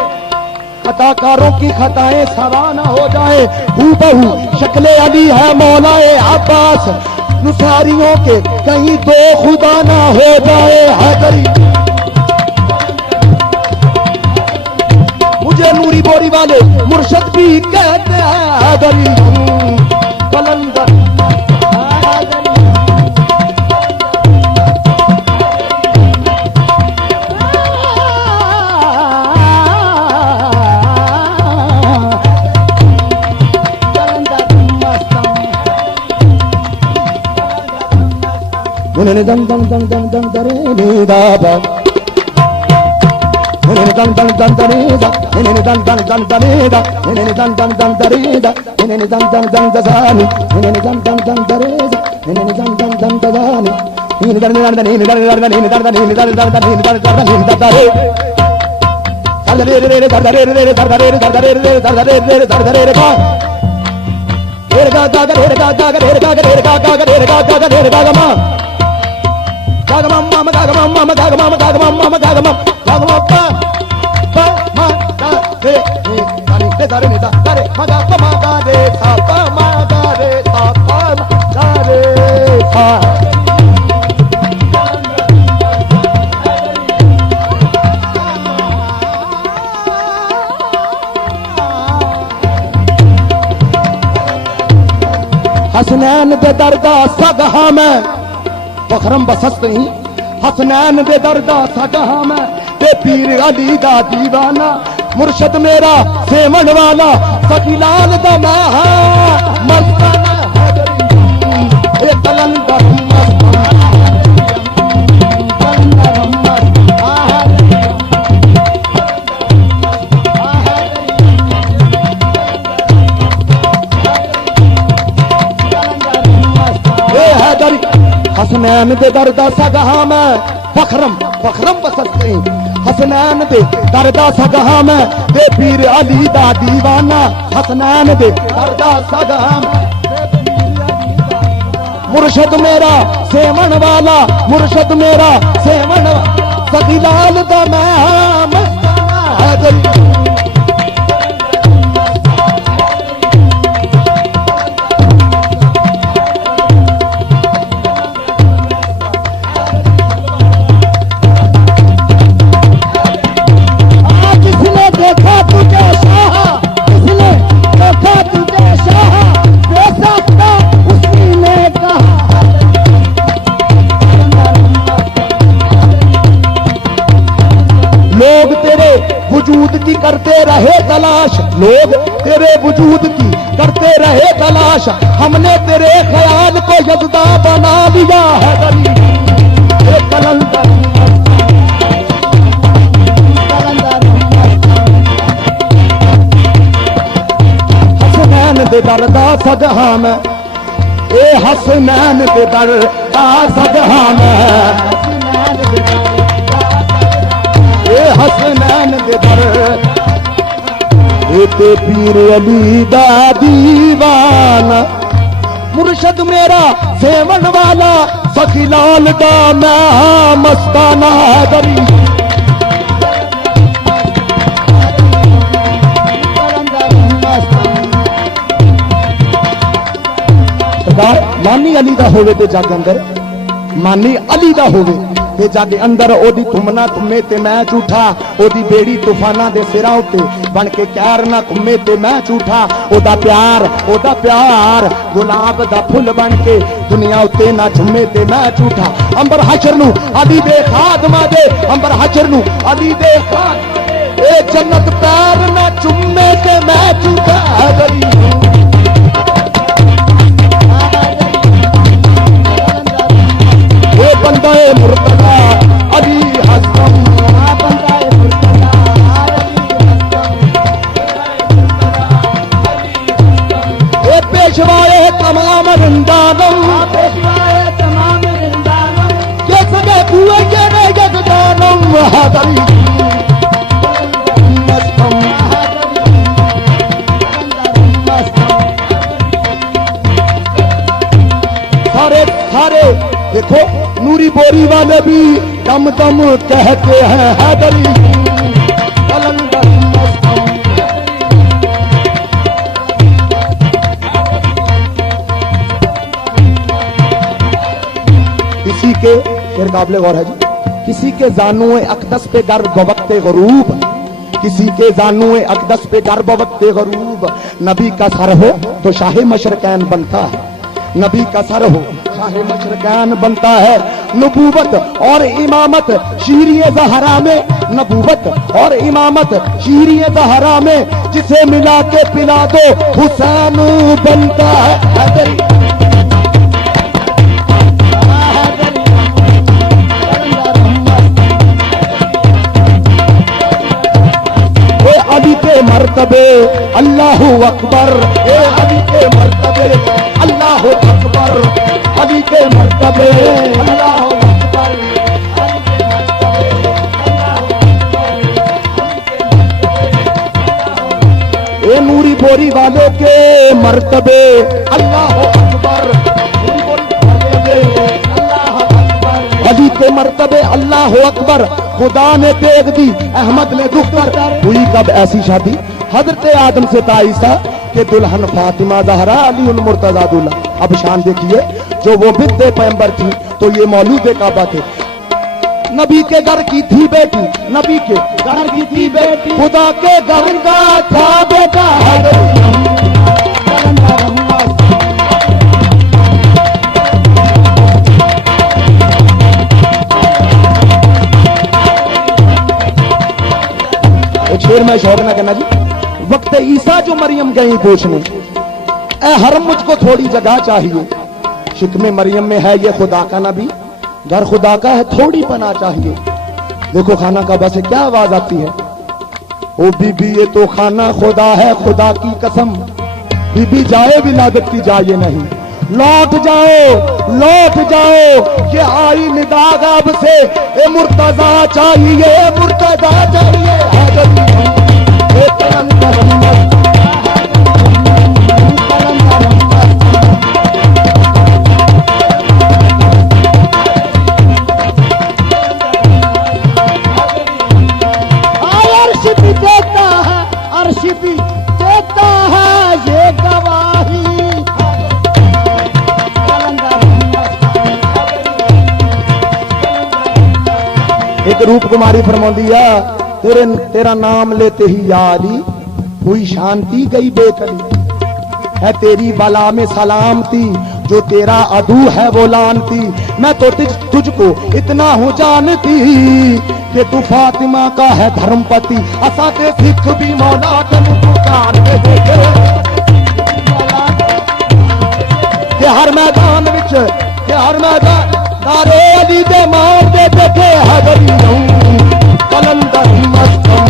खताकारों की खताएं सवा ना हो जाए। हूबहू शक्ले अली है मौलाए अब्बास, नुसारियों के कहीं दो खुदा ना हो जाए हैदरी। मुझे नूरी बोरी वाले मुर्शद भी कहते हैं हैदरी कलंदर। दम दम दम दम दम दरे नी दाबा, दम दम दम दरे दा, दम दम दम दरे दा, दम दम दम दरे दा, दम दम दम दजानी, दम दम दम दरे दा, दम दम दम दजानी, नी दर दर दर नी दर दर दर नी दर दर नी दर दर दर नी दर दर दर नी दर रे दर रे रे दर रे रे दर रे दर रे रे दर रे रे दर रे रे का रे गा गा रे गा गा रे गा गा रे गा गा रे गा गा रे गा गा मा gagamam mama gagamam mama gagamam gagamam mama gagamam gagamam pa pa ma ga re ni dani de dare ni da dare ma ga pa ma ga re sa pa ma ga re sa pa ma ga re sa। Hasnain दे दरदा सगहा में फखरम बसस्त नहीं, हसनैन दे दरदा सगहा में ते पीर अली दा दीवाना, मुर्शद मेरा semen वाला सकीलाल दा महा मस्ताना हैदरी ए कलंदर हसनैन दे दरदा सगहा में फखरम फखरम बसती, हसनैन दे दरदा सगहा में दे पीर अली दा दीवाना, हसनैन दे दरदा सगहा में मुर्शद मेरा सेवन वाला, मुर्शद मेरा सेवन सकीलाल दा मैं मस्ताना हैदरी। लोग तेरे वजूद की करते रहे तलाश, लोग तेरे वजूद की करते रहे तलाश, हमने तेरे ख्याल को यज़दा बना लिया है गली कलंदर। हसनैन दे दरदा सगहा में ए हसनैन दे दरदा सगहा में हसनैन दे दर ते पीर अली दा दीवाना, मुर्शद मेरा सेवन वाला सखीलाल दा मैं मस्ताना हैदरी। मानी अली दा होवे ते जग अंदर, मानी अली दा होवे ते जग अंदर ओदी तुमना तुमे ते मैं झूठा, ओदी बेड़ी तूफाना दे सिरां उत्ते बन के कैर ना घुमे ते मैं झूठा, ओदा प्यार गुलाब दा फुल बन के दुनिया उत्ते ना झुमे ते मैं झूठा। अंबर हशर नू अली दे खादमा दे, अंबर हशर नू अली दे ए जन्नत पैर ना चुमे ते मैं झूठा। ए बंदा ए मुर्तजा अली हसम, बंदा ए मुर्तजा ए पेशवाए तमाम रिंदानम, पेशवाए तमाम रिंदानम के सगे बुए के रे जगदानम हादरी सारे देखो नूरी बोरी वाले भी दम दम कहते हैं हैदरी कलंदर मस्तम। किसी के फिर काबिल गौर है जी, किसी के जानुए अकदस पे गर बवक्ते गरूब, किसी के जानुए अकदस पे गर बवक्ते गरूब, नबी का सर हो तो शाहे मशरकैन बनता है, नबी का सर हो शाहे मशरकैन बनता है। नबूवत और इमामत शीरिए ज़हरा में, नबूवत और इमामत शीरिए ज़हरा में जिसे मिला के पिला दो हुसैन बनता है। अली के मर्तबे अल्लाहु अकबर, ए अली के मर्तबे अल्लाहु अकबर, अली के मर्तबे अल्लाहु अकबर, ए नूरी बोरी वालों के मर्तबे अल्लाहु अकबर, अली के मर्तबे अल्लाह अकबर। खुदा ने देख दी अहमद ने दुख कर, हुई कब ऐसी शादी हजरत आदम से ताईसा के दुल्हन फातिमा ज़हरा अली उल मुर्तज़ा दूल्हा। अब शान देखिए, जो वो बिद्दे पैगंबर थी तो ये मौलूद काबा थे। नबी के घर की थी बेटी, नबी के घर की थी बेटी, खुदा के घर का था बेटा। शेर में शौक ना करना जी। वक्त ईसा जो मरियम गई पूछने, ए हरम मुझको थोड़ी जगह चाहिए, शिकमे मरियम में है ये खुदा का नबी, घर खुदा का है थोड़ी पना चाहिए। देखो खाना काबा से क्या आवाज आती है, ओ बीबी ये तो खाना खुदा है खुदा की कसम, बीबी जाए विलादत की जाए नहीं, लौट जाओ ये आई निदा गब से, ए मुर्तजा चाहिए मुर्तजा चाहिए। अर्श भी देता है ये गवाही, एक रूप कुमारी फरमांदिया, तेरा नाम लेते ही यारी हुई शांति गई बेकली, है तेरी बला में सलामती जो तेरा अदू है वो लानती। मैं तो तुझको इतना हूँ जानती कि तू फातिमा का है धर्मपति, असाते सिख भी मौला के पुकार के देखे के हर मैदान विच, के हर मैदान तारे अली दे मार दे देखे हजरी कलंदर मस्तम।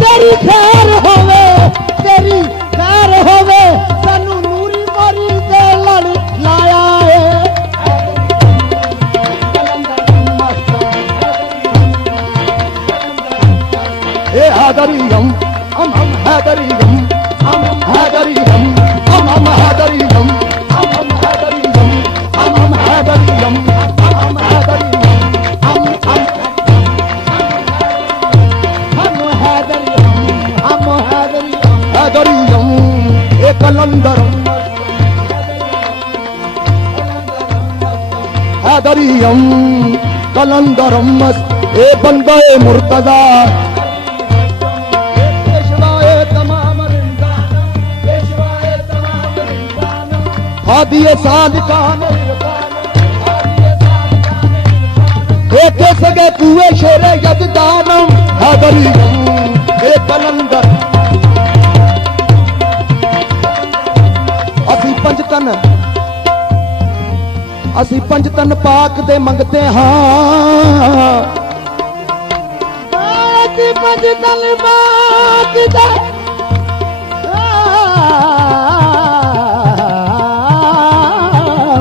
तेरी खैर होवे, तेरी खैर होवे, सानू नूरी मोरी दे लड़ लाया है। ए हैदरियम हम हैदरियम, हम हैदरियम, हम हैदरियम, हम हैदरियम, हम हैदरियम, हम हैदरियम, हम हैदरियम, हैदरियम ए कलंदर। हैदरियम कलंदरम ए बंदे मुर्तजा पेशवाए तमाम रिंदानम पेशवाए तमाम रिंदानम हादिए सादिकान एक सगे कुए शेरे यजदानम हैदरियम ए कलंदर असी पंज तन पाक दे मंगते हाँ असी पंज तन पाक दे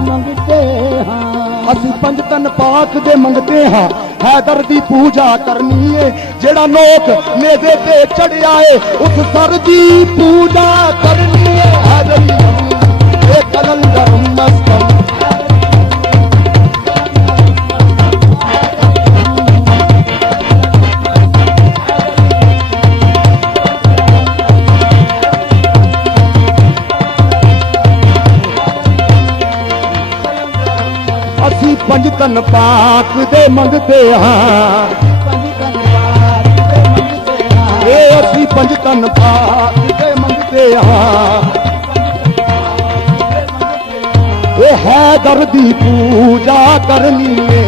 मंगते हाँ असी पंज तन पाक दे मंगते हाँ हैदर दी पूजा करनी है जेड़ा नोक नेज़े पे चढ़िया है उस सर दी पूजा करनी है हैदर ये कलंदर मस्तम असी पंज तन पाक दे मंगते हाँ ए असी पंज तन पाक दे मंगते हाँ ए हैदर दी पूजा करनी है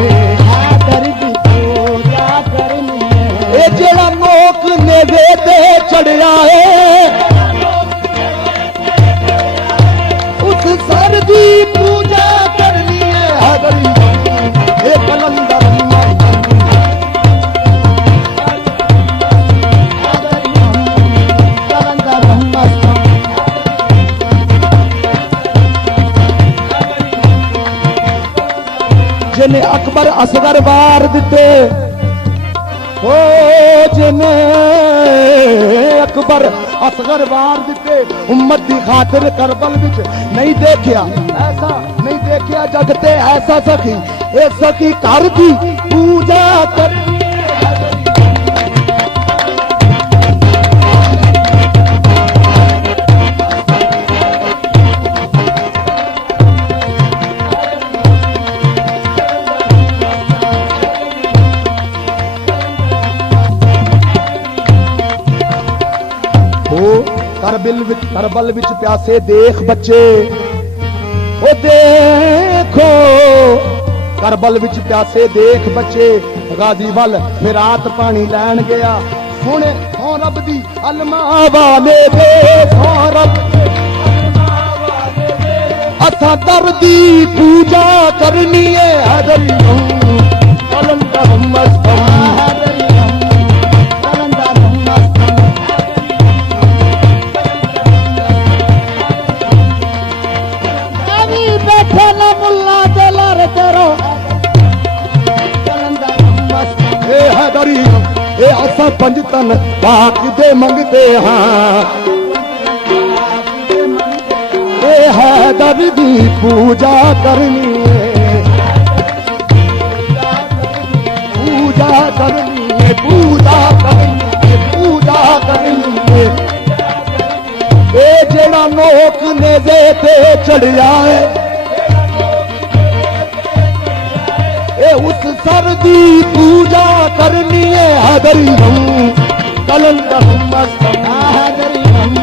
हैदर दी पूजा करनी है ए जेड़ा लोक नेज़े ते चढ़िया है उस सर दी पूजा करनी है हैदर ए कलंदर जिन्हें अकबर असगर वार दिते ओ जिन्हें अकबर असगर वार दिते उम्मत की खातिर करबल विच नहीं देखिया ऐसा नहीं देखिया जगते ऐसा सखी ए सखी कर दी पूजा करनी करबल विच प्यासे देख बच्चे ओ देखो करबल विच प्यासे देख बच्चे गाजी वल फिर रात पानी लैन गया सुने सौ रब दी अलमा वाले दे सौ रब असा दर दी पूजा करनी है हैदरियम कलंदर मस्तम ए असा पंज तन पाक दे मंगते हाँ ए हैदर दी पूजा करनी है पूजा करनी है पूजा करनी है पूजा करनी है ए जेड़ा नोक नेज़े ते चढ़िया है ए उस सर दी पूजा करनी है हैदरियम कलंदर मस्तम हैदरियम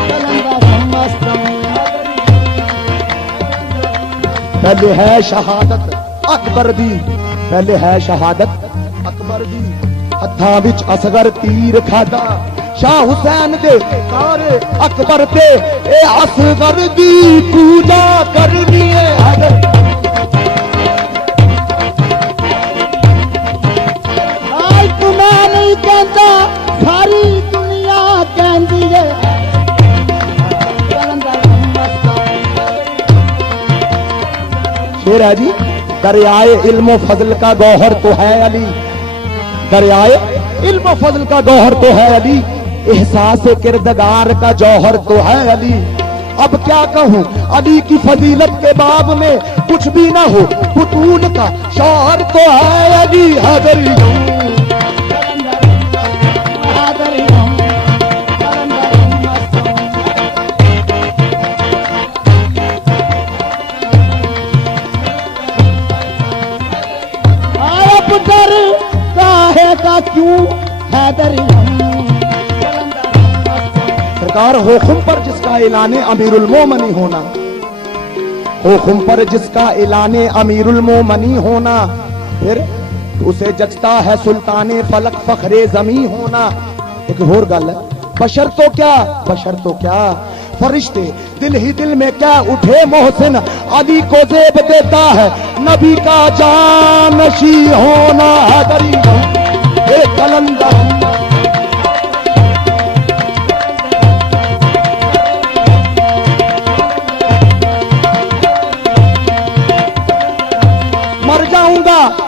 कलंदर मस्तम पहले है शहादत अकबर दी पहले है शहादत अकबर दी हत्थां विच असगर तीर खादा शाह हुसैन दे सारे अकबर ते ए असगर दी पूजा करनी है हैदर सारी दुनिया कहती है शेर है जी दरियाए इल्म फजल का गौहर तो है अली दरियाए इल्म फजल का गौहर तो है अली एहसास किरदार का जौहर तो है अली अब क्या कहूँ अली की फजीलत के बाब में कुछ भी ना हो फुतून का शौहर तो है अली हैदरियम का क्यों हैदरी हम। सरकार हुक्म पर जिसका ऐलाने अमीरुल मोमनी होना, हुक्म पर जिसका ऐलाने अमीरुल मोमनी होना, फिर उसे जचता है सुल्ताने फलक फखरे जमी होना। एक और गल है, बशर तो क्या, बशर तो क्या फरिश्ते दिल ही दिल में क्या उठे मोहसिन अली को जेब देता है नबी का जानशी होना हैदरी ए कलंदर।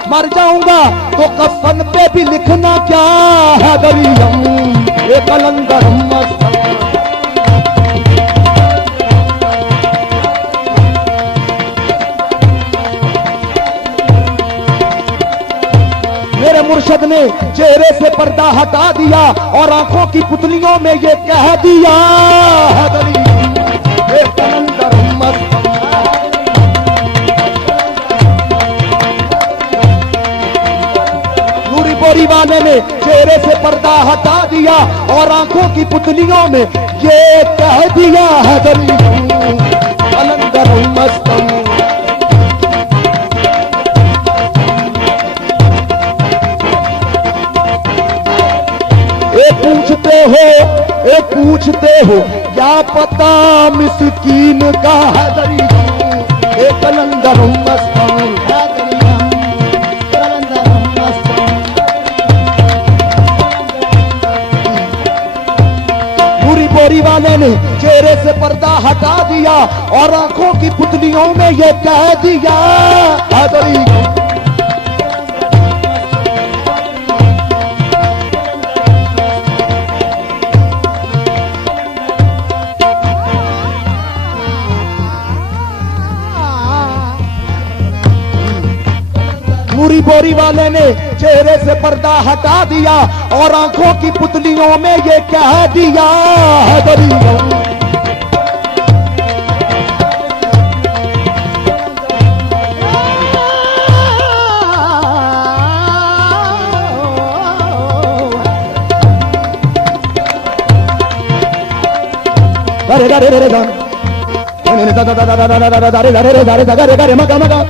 मर जाऊंगा तो कफन पे भी लिखना क्या हैदरी हम ए कलंदर मस्त। मेरे मुर्शद ने चेहरे से पर्दा हटा दिया और आंखों की पुतलियों में ये कह दिया हैदरी ए कलंदर मस्त। बोरी वाले ने चेहरे से पर्दा हटा दिया और आंखों की पुतलियों में ये कह दिया हैदरी कलंदर मस्तम। पूछते हो क्या पता मिस्कीन का हैदरी ए कलंदर मस्तम। बोरी वाले ने चेहरे से पर्दा हटा दिया और आंखों की पुतलियों में ये कह दिया हैदरी पूरी बोरी वाले ने चेहरे से पर्दा हटा दिया और आंखों की पुतलियों में ये कह दिया हैदरी रे रे रे रे रे मगा मगा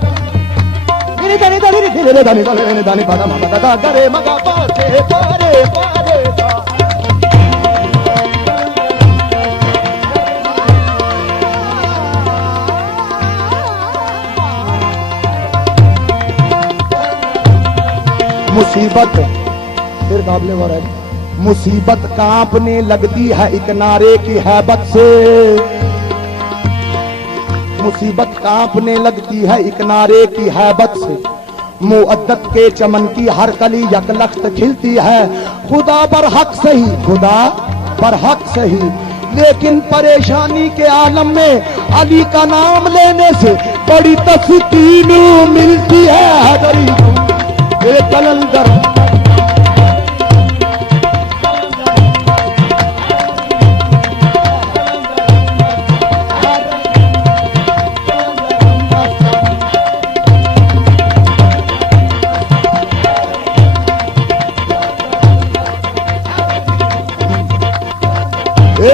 मुसीबत फिर काबले वाला है। मुसीबत कांपने लगती है एक नारे की हैबत से। मुसीबत कांपने लगती है एक नारे की हैबत से। मुअद्दत के चमन की हर कली यकलख्त खिलती है। खुदा पर हक सही, खुदा पर हक सही, लेकिन परेशानी के आलम में अली का नाम लेने से बड़ी तस्कीन मिलती है हैदरी ए कलंदर।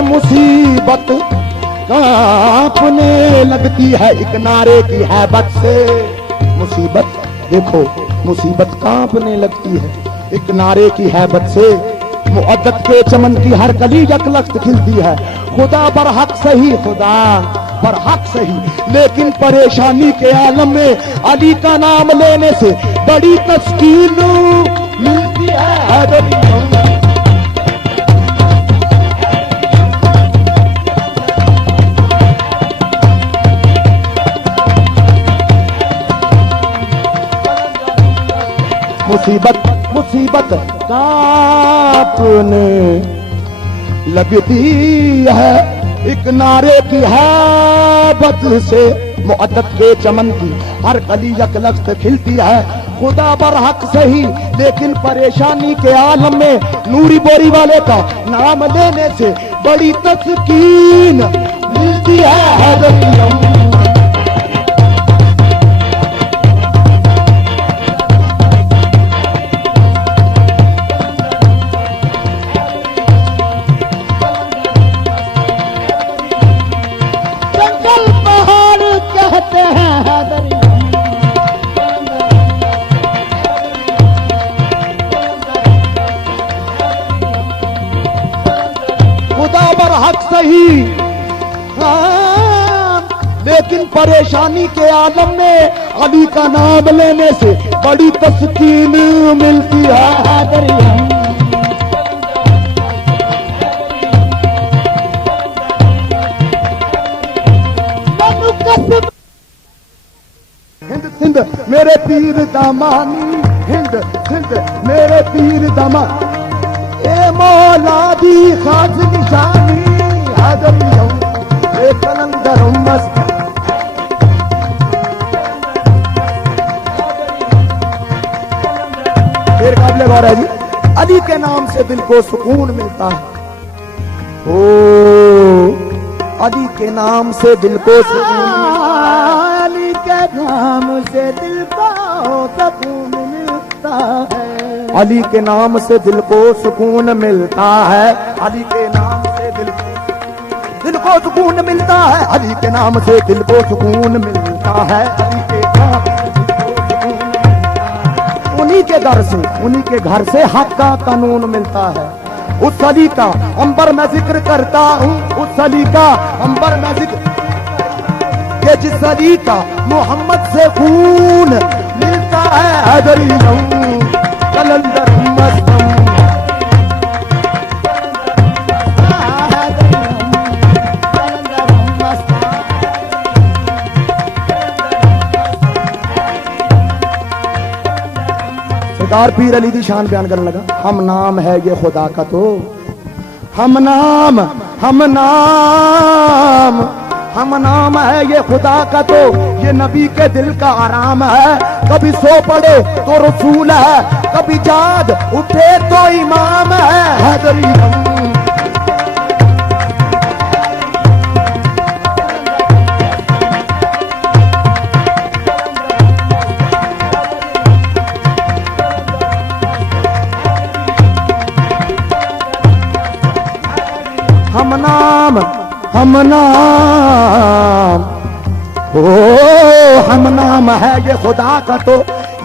मुसीबत कांपने लगती है एक नारे की हैबत से। मुसीबत देखो, मुसीबत कांपने लगती है एक नारे की हैबत से। मुअद्दत के चमन की हर कली यकलख्त खिलती है। खुदा पर हक सही, खुदा पर हक सही, लेकिन परेशानी के आलम में अली का नाम लेने से बड़ी तस्कीन मिलती है। मुसीबत मुसीबत कांपने लगती है एक नारे की हैबत से। मुअद्दत के चमन की हर कली यकलख्त खिलती है। खुदा पर हक सही, लेकिन परेशानी के आलम में नूरी बोरी वाले का नाम लेने से बड़ी तस्कीन मिलती है। नहीं। हाँ, लेकिन परेशानी के आलम में अली का नाम लेने से बड़ी तस्कीन मिलती है। हिंद हिंद मेरे पीर दामानी, हिंद हिंद मेरे पीर दामानी, ए मौला दी खास निशानी हैदरी हूँ, ए कलंदर मस्त। फिर काबिल गौर है जी, अली के नाम से दिल को सुकून मिलता है। ओ अली के नाम से दिल को सुकून, अली के नाम से दिल को सुकून मिलता है। अली के नाम से दिल को सुकून मिलता है। अली के नाम से दिल को सुकून मिलता है। अली के नाम से दिल को सुकून मिलता है। अली के नाम से दिल को सुकून मिलता है। उन्हीं के दर से, उन्हीं के घर से हक का कानून मिलता है। उस अली का अंबर में जिक्र करता हूँ, उस अली का अंबर में जिक्र, कि जिस अली का मोहम्मद से खून मिलता है। हैदरी हूँ कलंदर मस्तम, सरदार पीर अली दी शान बयान करने लगा। हम नाम है ये खुदा का, तो हम नाम, हम नाम, हम नाम है ये खुदा का, तो ये नबी के दिल का आराम है। कभी सो पड़े तो रसूल है, कभी जाग उठे तो इमाम है। हैदरी हम नाम, हम नाम, ओ हम नाम है ये खुदा का, तो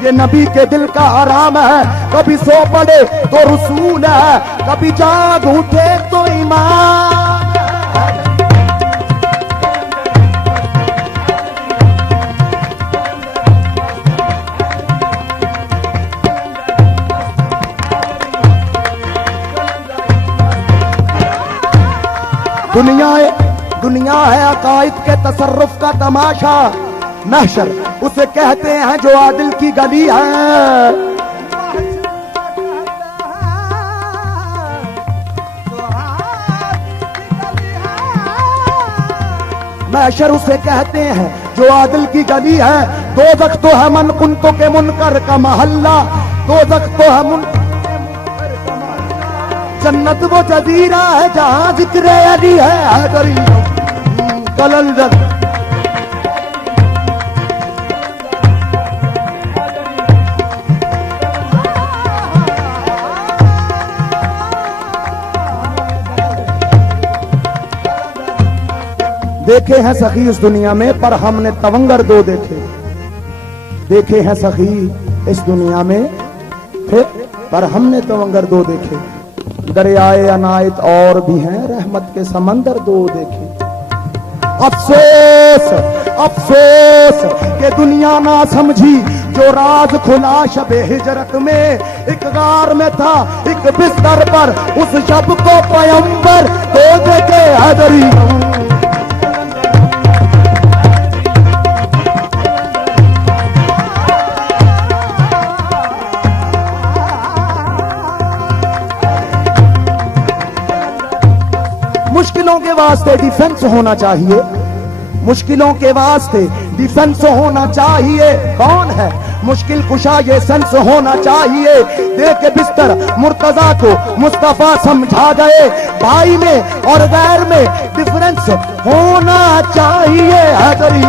ये नबी के दिल का आराम है। कभी सो पड़े तो रसूल है, कभी जाग उठे तो इमाम। दुनिया है अकायद के तसर्रुफ का तमाशा। महशर उसे कहते हैं जो आदिल की गली है। महशर उसे कहते हैं जो आदिल की गली है। दोज़ख तो है मन कुंतों के मुनकर का महल्ला, दोज़ख तो है मुन, जन्नत वो जजीरा है जहां जिक्र अली है। हैदरी कलंदर देखे हैं सखी इस दुनिया में, पर हमने तवंगर दो देखे। देखे हैं सखी इस दुनिया में, फिर पर हमने तवंगर दो देखे। दरियाए अनायत और भी हैं, रहमत के समंदर दो देखे। अफसोस, अफसोस के दुनिया ना समझी जो राज खुला शबे हिजरत में। एक गार में था एक बिस्तर पर, उस शब को पैगंबर दो देखे। हैदरी मुश्किलों के वास्ते डिफेंस होना चाहिए, मुश्किलों के वास्ते डिफेंस होना चाहिए। कौन है मुश्किल कुशा, ये सेंस होना चाहिए। दे के बिस्तर मुर्तजा को मुस्तफा समझा गए। भाई में और गैर में डिफरेंस होना चाहिए। हैदरी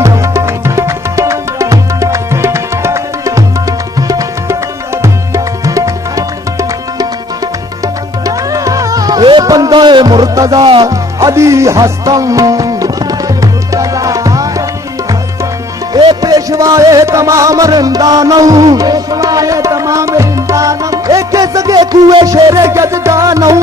ए बंदे मुर्तजा अली हस्तम, ए पेशवाए तमाम रिंदानऊ, पेशवाए तमाम रिंदानऊ, एक सगे कुए शेरे गजदानऊ।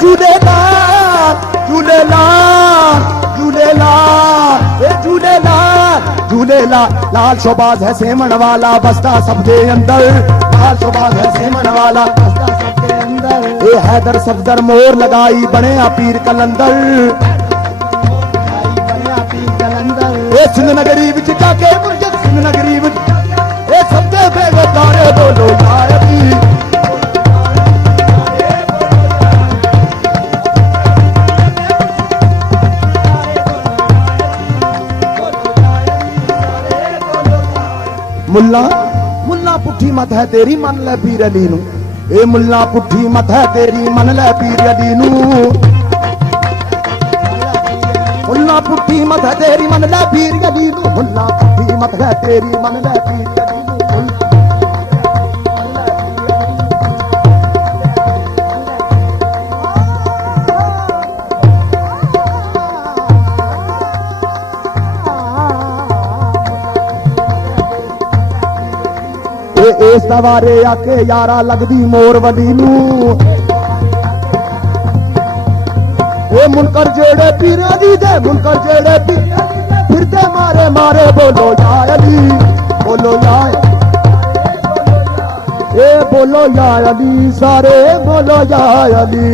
झूलेलाल झूलेलाल झूलेलाल ए झूलेलाल झूलेलाल। लाल शोबाज है सेमण वाला बसता सबके अंदर, लाल शोबाज है सेमण वाला बसता सबके अंदर। ए हैदर सफदर मोर लगाई बने पीर कलंदर, ए सिंध नगरी विच जाके मुर्जद सिंध नगरी विच ए सबके बेगदारे बोलो या अली। मुल्ला मुल्ला पुठी मत है तेरी मन ले पीर अली नू, ए मुल्ला पुठी मत है तेरी मन ले पीर अली नू। मुल्ला पुठी मत है तेरी मन ले पीर अली नू, मुल्ला पुठी मत है तेरी मन ले पीर अली नू। ए सवारे आके यारा लगदी मोर वली नू, ए मुनकर जेड़े पीरा दी दे मुनकर जेड़े पीरा दी दे फिरदे मारे मारे बोलो या अली बोलो या ए बोलो या अली सारे बोलो या अली।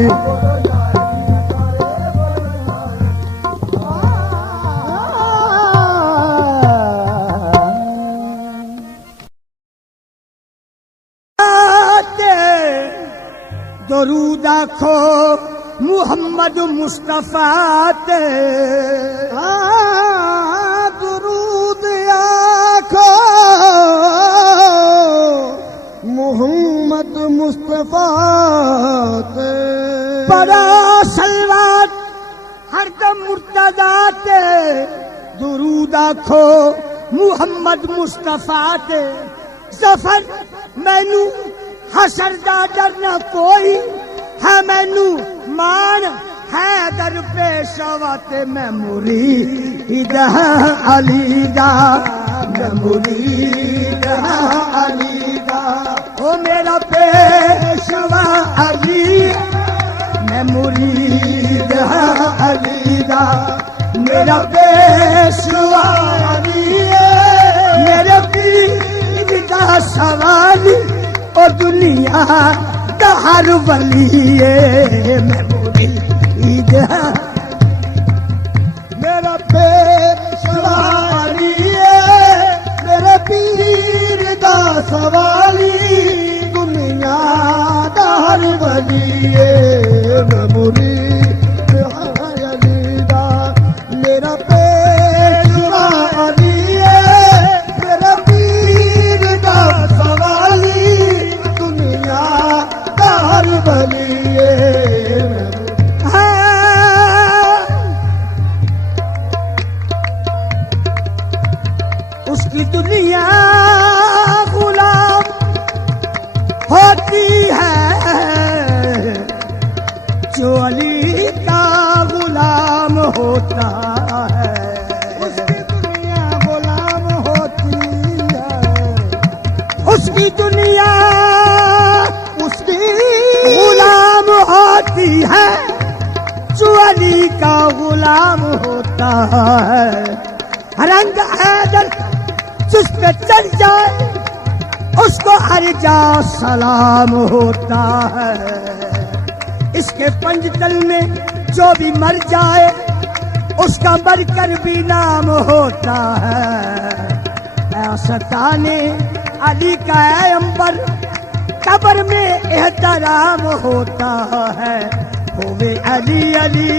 दरूद आखो मुहम्मद मुस्तफा ते, दरूद आखो मुहम्मद मुस्तफा ते। बड़ा सलवात हरदम मुर्तजा ते, दरूद आखो मुहम्मद मुस्तफा ते। जफर मैनू हसर दा डर न कोई है, मैनू मान है दर पेशवा ते। मैं मुरीद अली दा, मैं मुरीद अली दा, ओ मेरा पेशवा अली, मैं मुरीद अली दा, मेरा पेशवा अली, मेरे पीर दा सवाली ओ दुनिया दा हर वली है। मैं मुरीद मेरा पेशवा अली है, मेरे पीर दा सवाली दुनिया दा हर वली है। मैं मुरीद अली दा, मेरा पेशवा अली है, मेरा पीर दा सवाली बलिए। उसकी दुनिया गुलाम होती है, जो अली का गुलाम होता है। उसकी दुनिया गुलाम होती है, उसकी दुनिया गुलाम होती है, जो अली का गुलाम होता है। रंग हैदर जिस पे चढ़ जाए उसको हर जा सलाम होता है। इसके पंजतल में जो भी मर जाए उसका मरकर भी नाम होता है। सताने अली का है अंबर, कब्र में एहतराम होता है। होवे अली अली,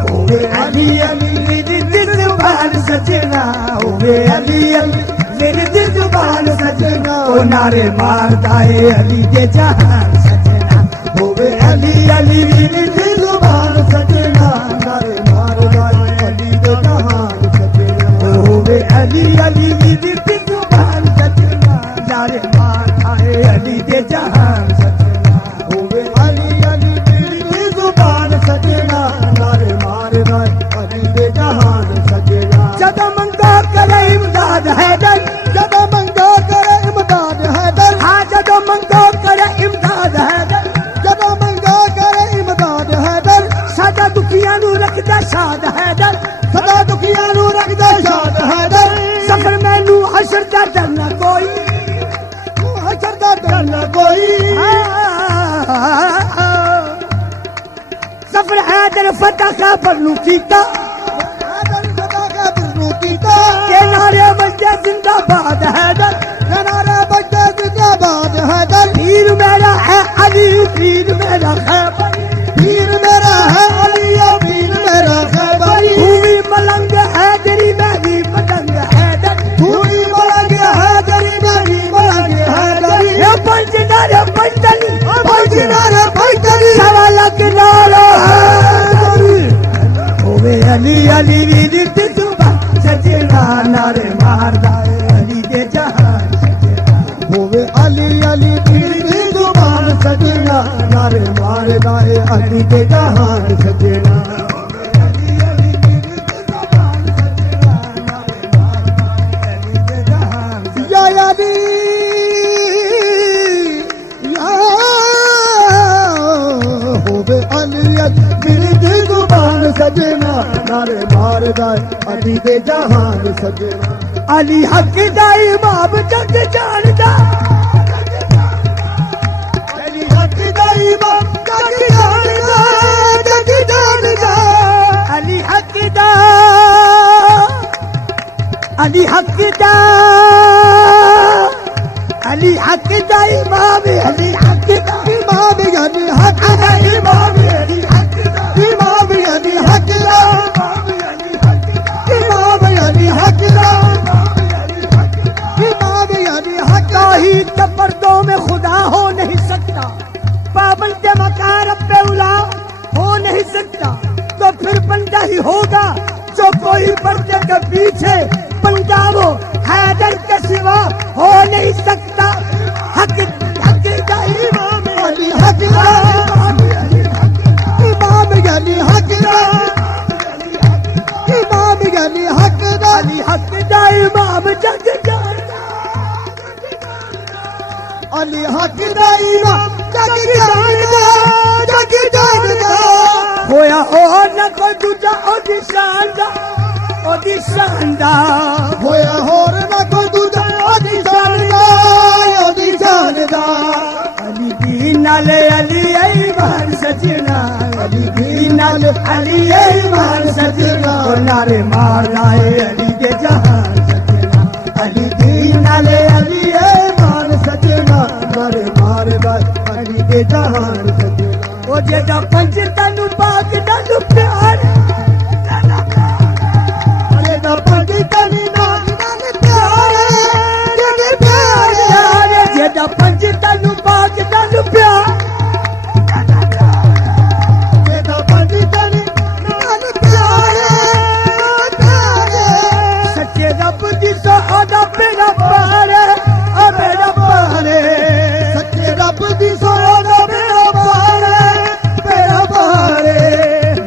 होवे अली अली मेरी दिल जुबान सजना, होवे अली अली मेरी दिल जुबान सजना। ओ नारे मारता है अली के जहान सजना, होवे अली अली मेरी दिल जुबान सजना। नारे मारता है अली के जहान सजना, होवे अली अली मेरी दिल जुबान सजना। नारे अली के जहान सजना, होवे अली अली मेरी जुबान सजना। नारे मारे अली के जहान सजना। जदा मंगा करे इमदाद हैदर, जदा मंगा करे इमदाद हैदर, हाँ जदा मंगा करे इमदाद हैदर, जदा हैदर फतह का बरनू कीता हैदर फतह का बरनू कीता के नारे बजते जिंदाबाद हैदर के नारे बजते जिंदाबाद हैदर पीर मेरा है अली पीर मेरा है पीर मेरा है अली पीर मेरा है बरी भूमि मलंग हैदरी मेरी पतंग हैदर भूमि मलंग हैदरी मेरी मलंग हैदरी ये पंचनारे पंचली पंचनारे पंचली सवा लाख नारा हैदरी होवे अली अली वीर तिसुबा सजना नारे मारदा अली दे जहान होवे अली अली पीर की जुबान सजना नारे मार दाए अली के जहान सजना या अली या होवे अली अली पीर की जुबान सजना नारे मार दाए अली के जहान सजना अली हक दा इमाम जग जानदा अली हक दा इमाम जग जानदा जग जानदा अली हक दा अली हक दा अली हक दा इमाम अली हक दा इमाम अली हक दा इमाम अली हक दा इमाम अली हक दा इमाम अली हक दा ही पर्दों में खुदा हो नहीं सकता पाबंद मकार पे उला हो नहीं सकता तो फिर बंदा ही होगा जो कोई पर्दे के पीछे बंदा हो हैदर के सिवा हो नहीं सकता हक हक का इमाम अली हक दा इमाम अली हक दा इमाम अली हक दा अली हक दा इमाम जग अली हक दा इमाम जग जानदा जग जानदा होया हो न कोई दूजा ओदी शानदा होया होर न कोई दूजा ओदी जानदा अली दी नाले अली ईमान सजना अली दी नाले अली ईमान सजना नारे मार लाए अली के जहान सजना अली दी नाले अली ईमान सजना नारे मार दाए अली के जहान सजना ओ जेदा पंज तनु पाक तनु प्यार जेदा पंज तनु नाग नाल प्यार जग प्यार जेदा पंज तनु पाक तनु प्यार जेदा पंज तनु नाल प्यार सच्चे रब दी सोहदा पेरा पारे ओ मेरा पारे सच्चे रब दी सोहदा पेरा पारे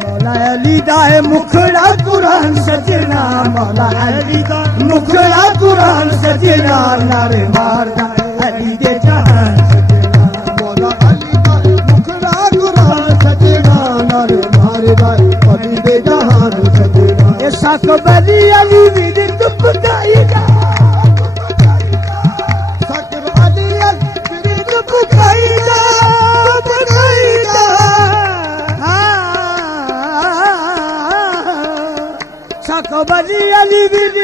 मौला अली दा मुखड़ा कुरान सजना मौला अली दा मुखड़ा कुरान सजना नारे मारदा अली दे जहान सजना मौला अली दा मुखड़ा कुरान सजना नारे मार दाए अली दे जहान सजना ऐसा कबली अली वीर तुम गाएगा सकर अली अली पुकाईदा कबली अली वीर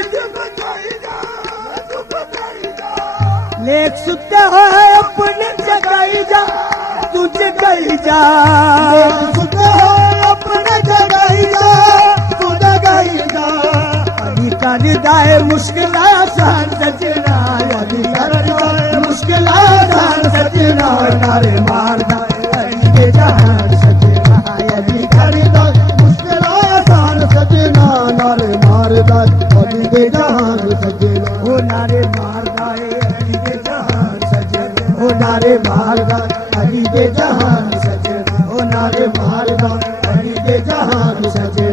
लेख सुते है अपने जगाई जा तुझे गई जा सुते हो अपने जगाई जा तू जगाई जा अली कर दाए मुश्किल आसान सजना अली कर दाए मुश्किल आसान सजना नारे मार दाए अली के जहान सजना अली कर दाए मुश्किल आसान सजना नारे मार दाए अली के जहान सजना ओ नारे मार दाए अली के जहान सजना ओ नारे मार दाए अली के जहान सजना ओ नारे मार दाए अली के जहान सजना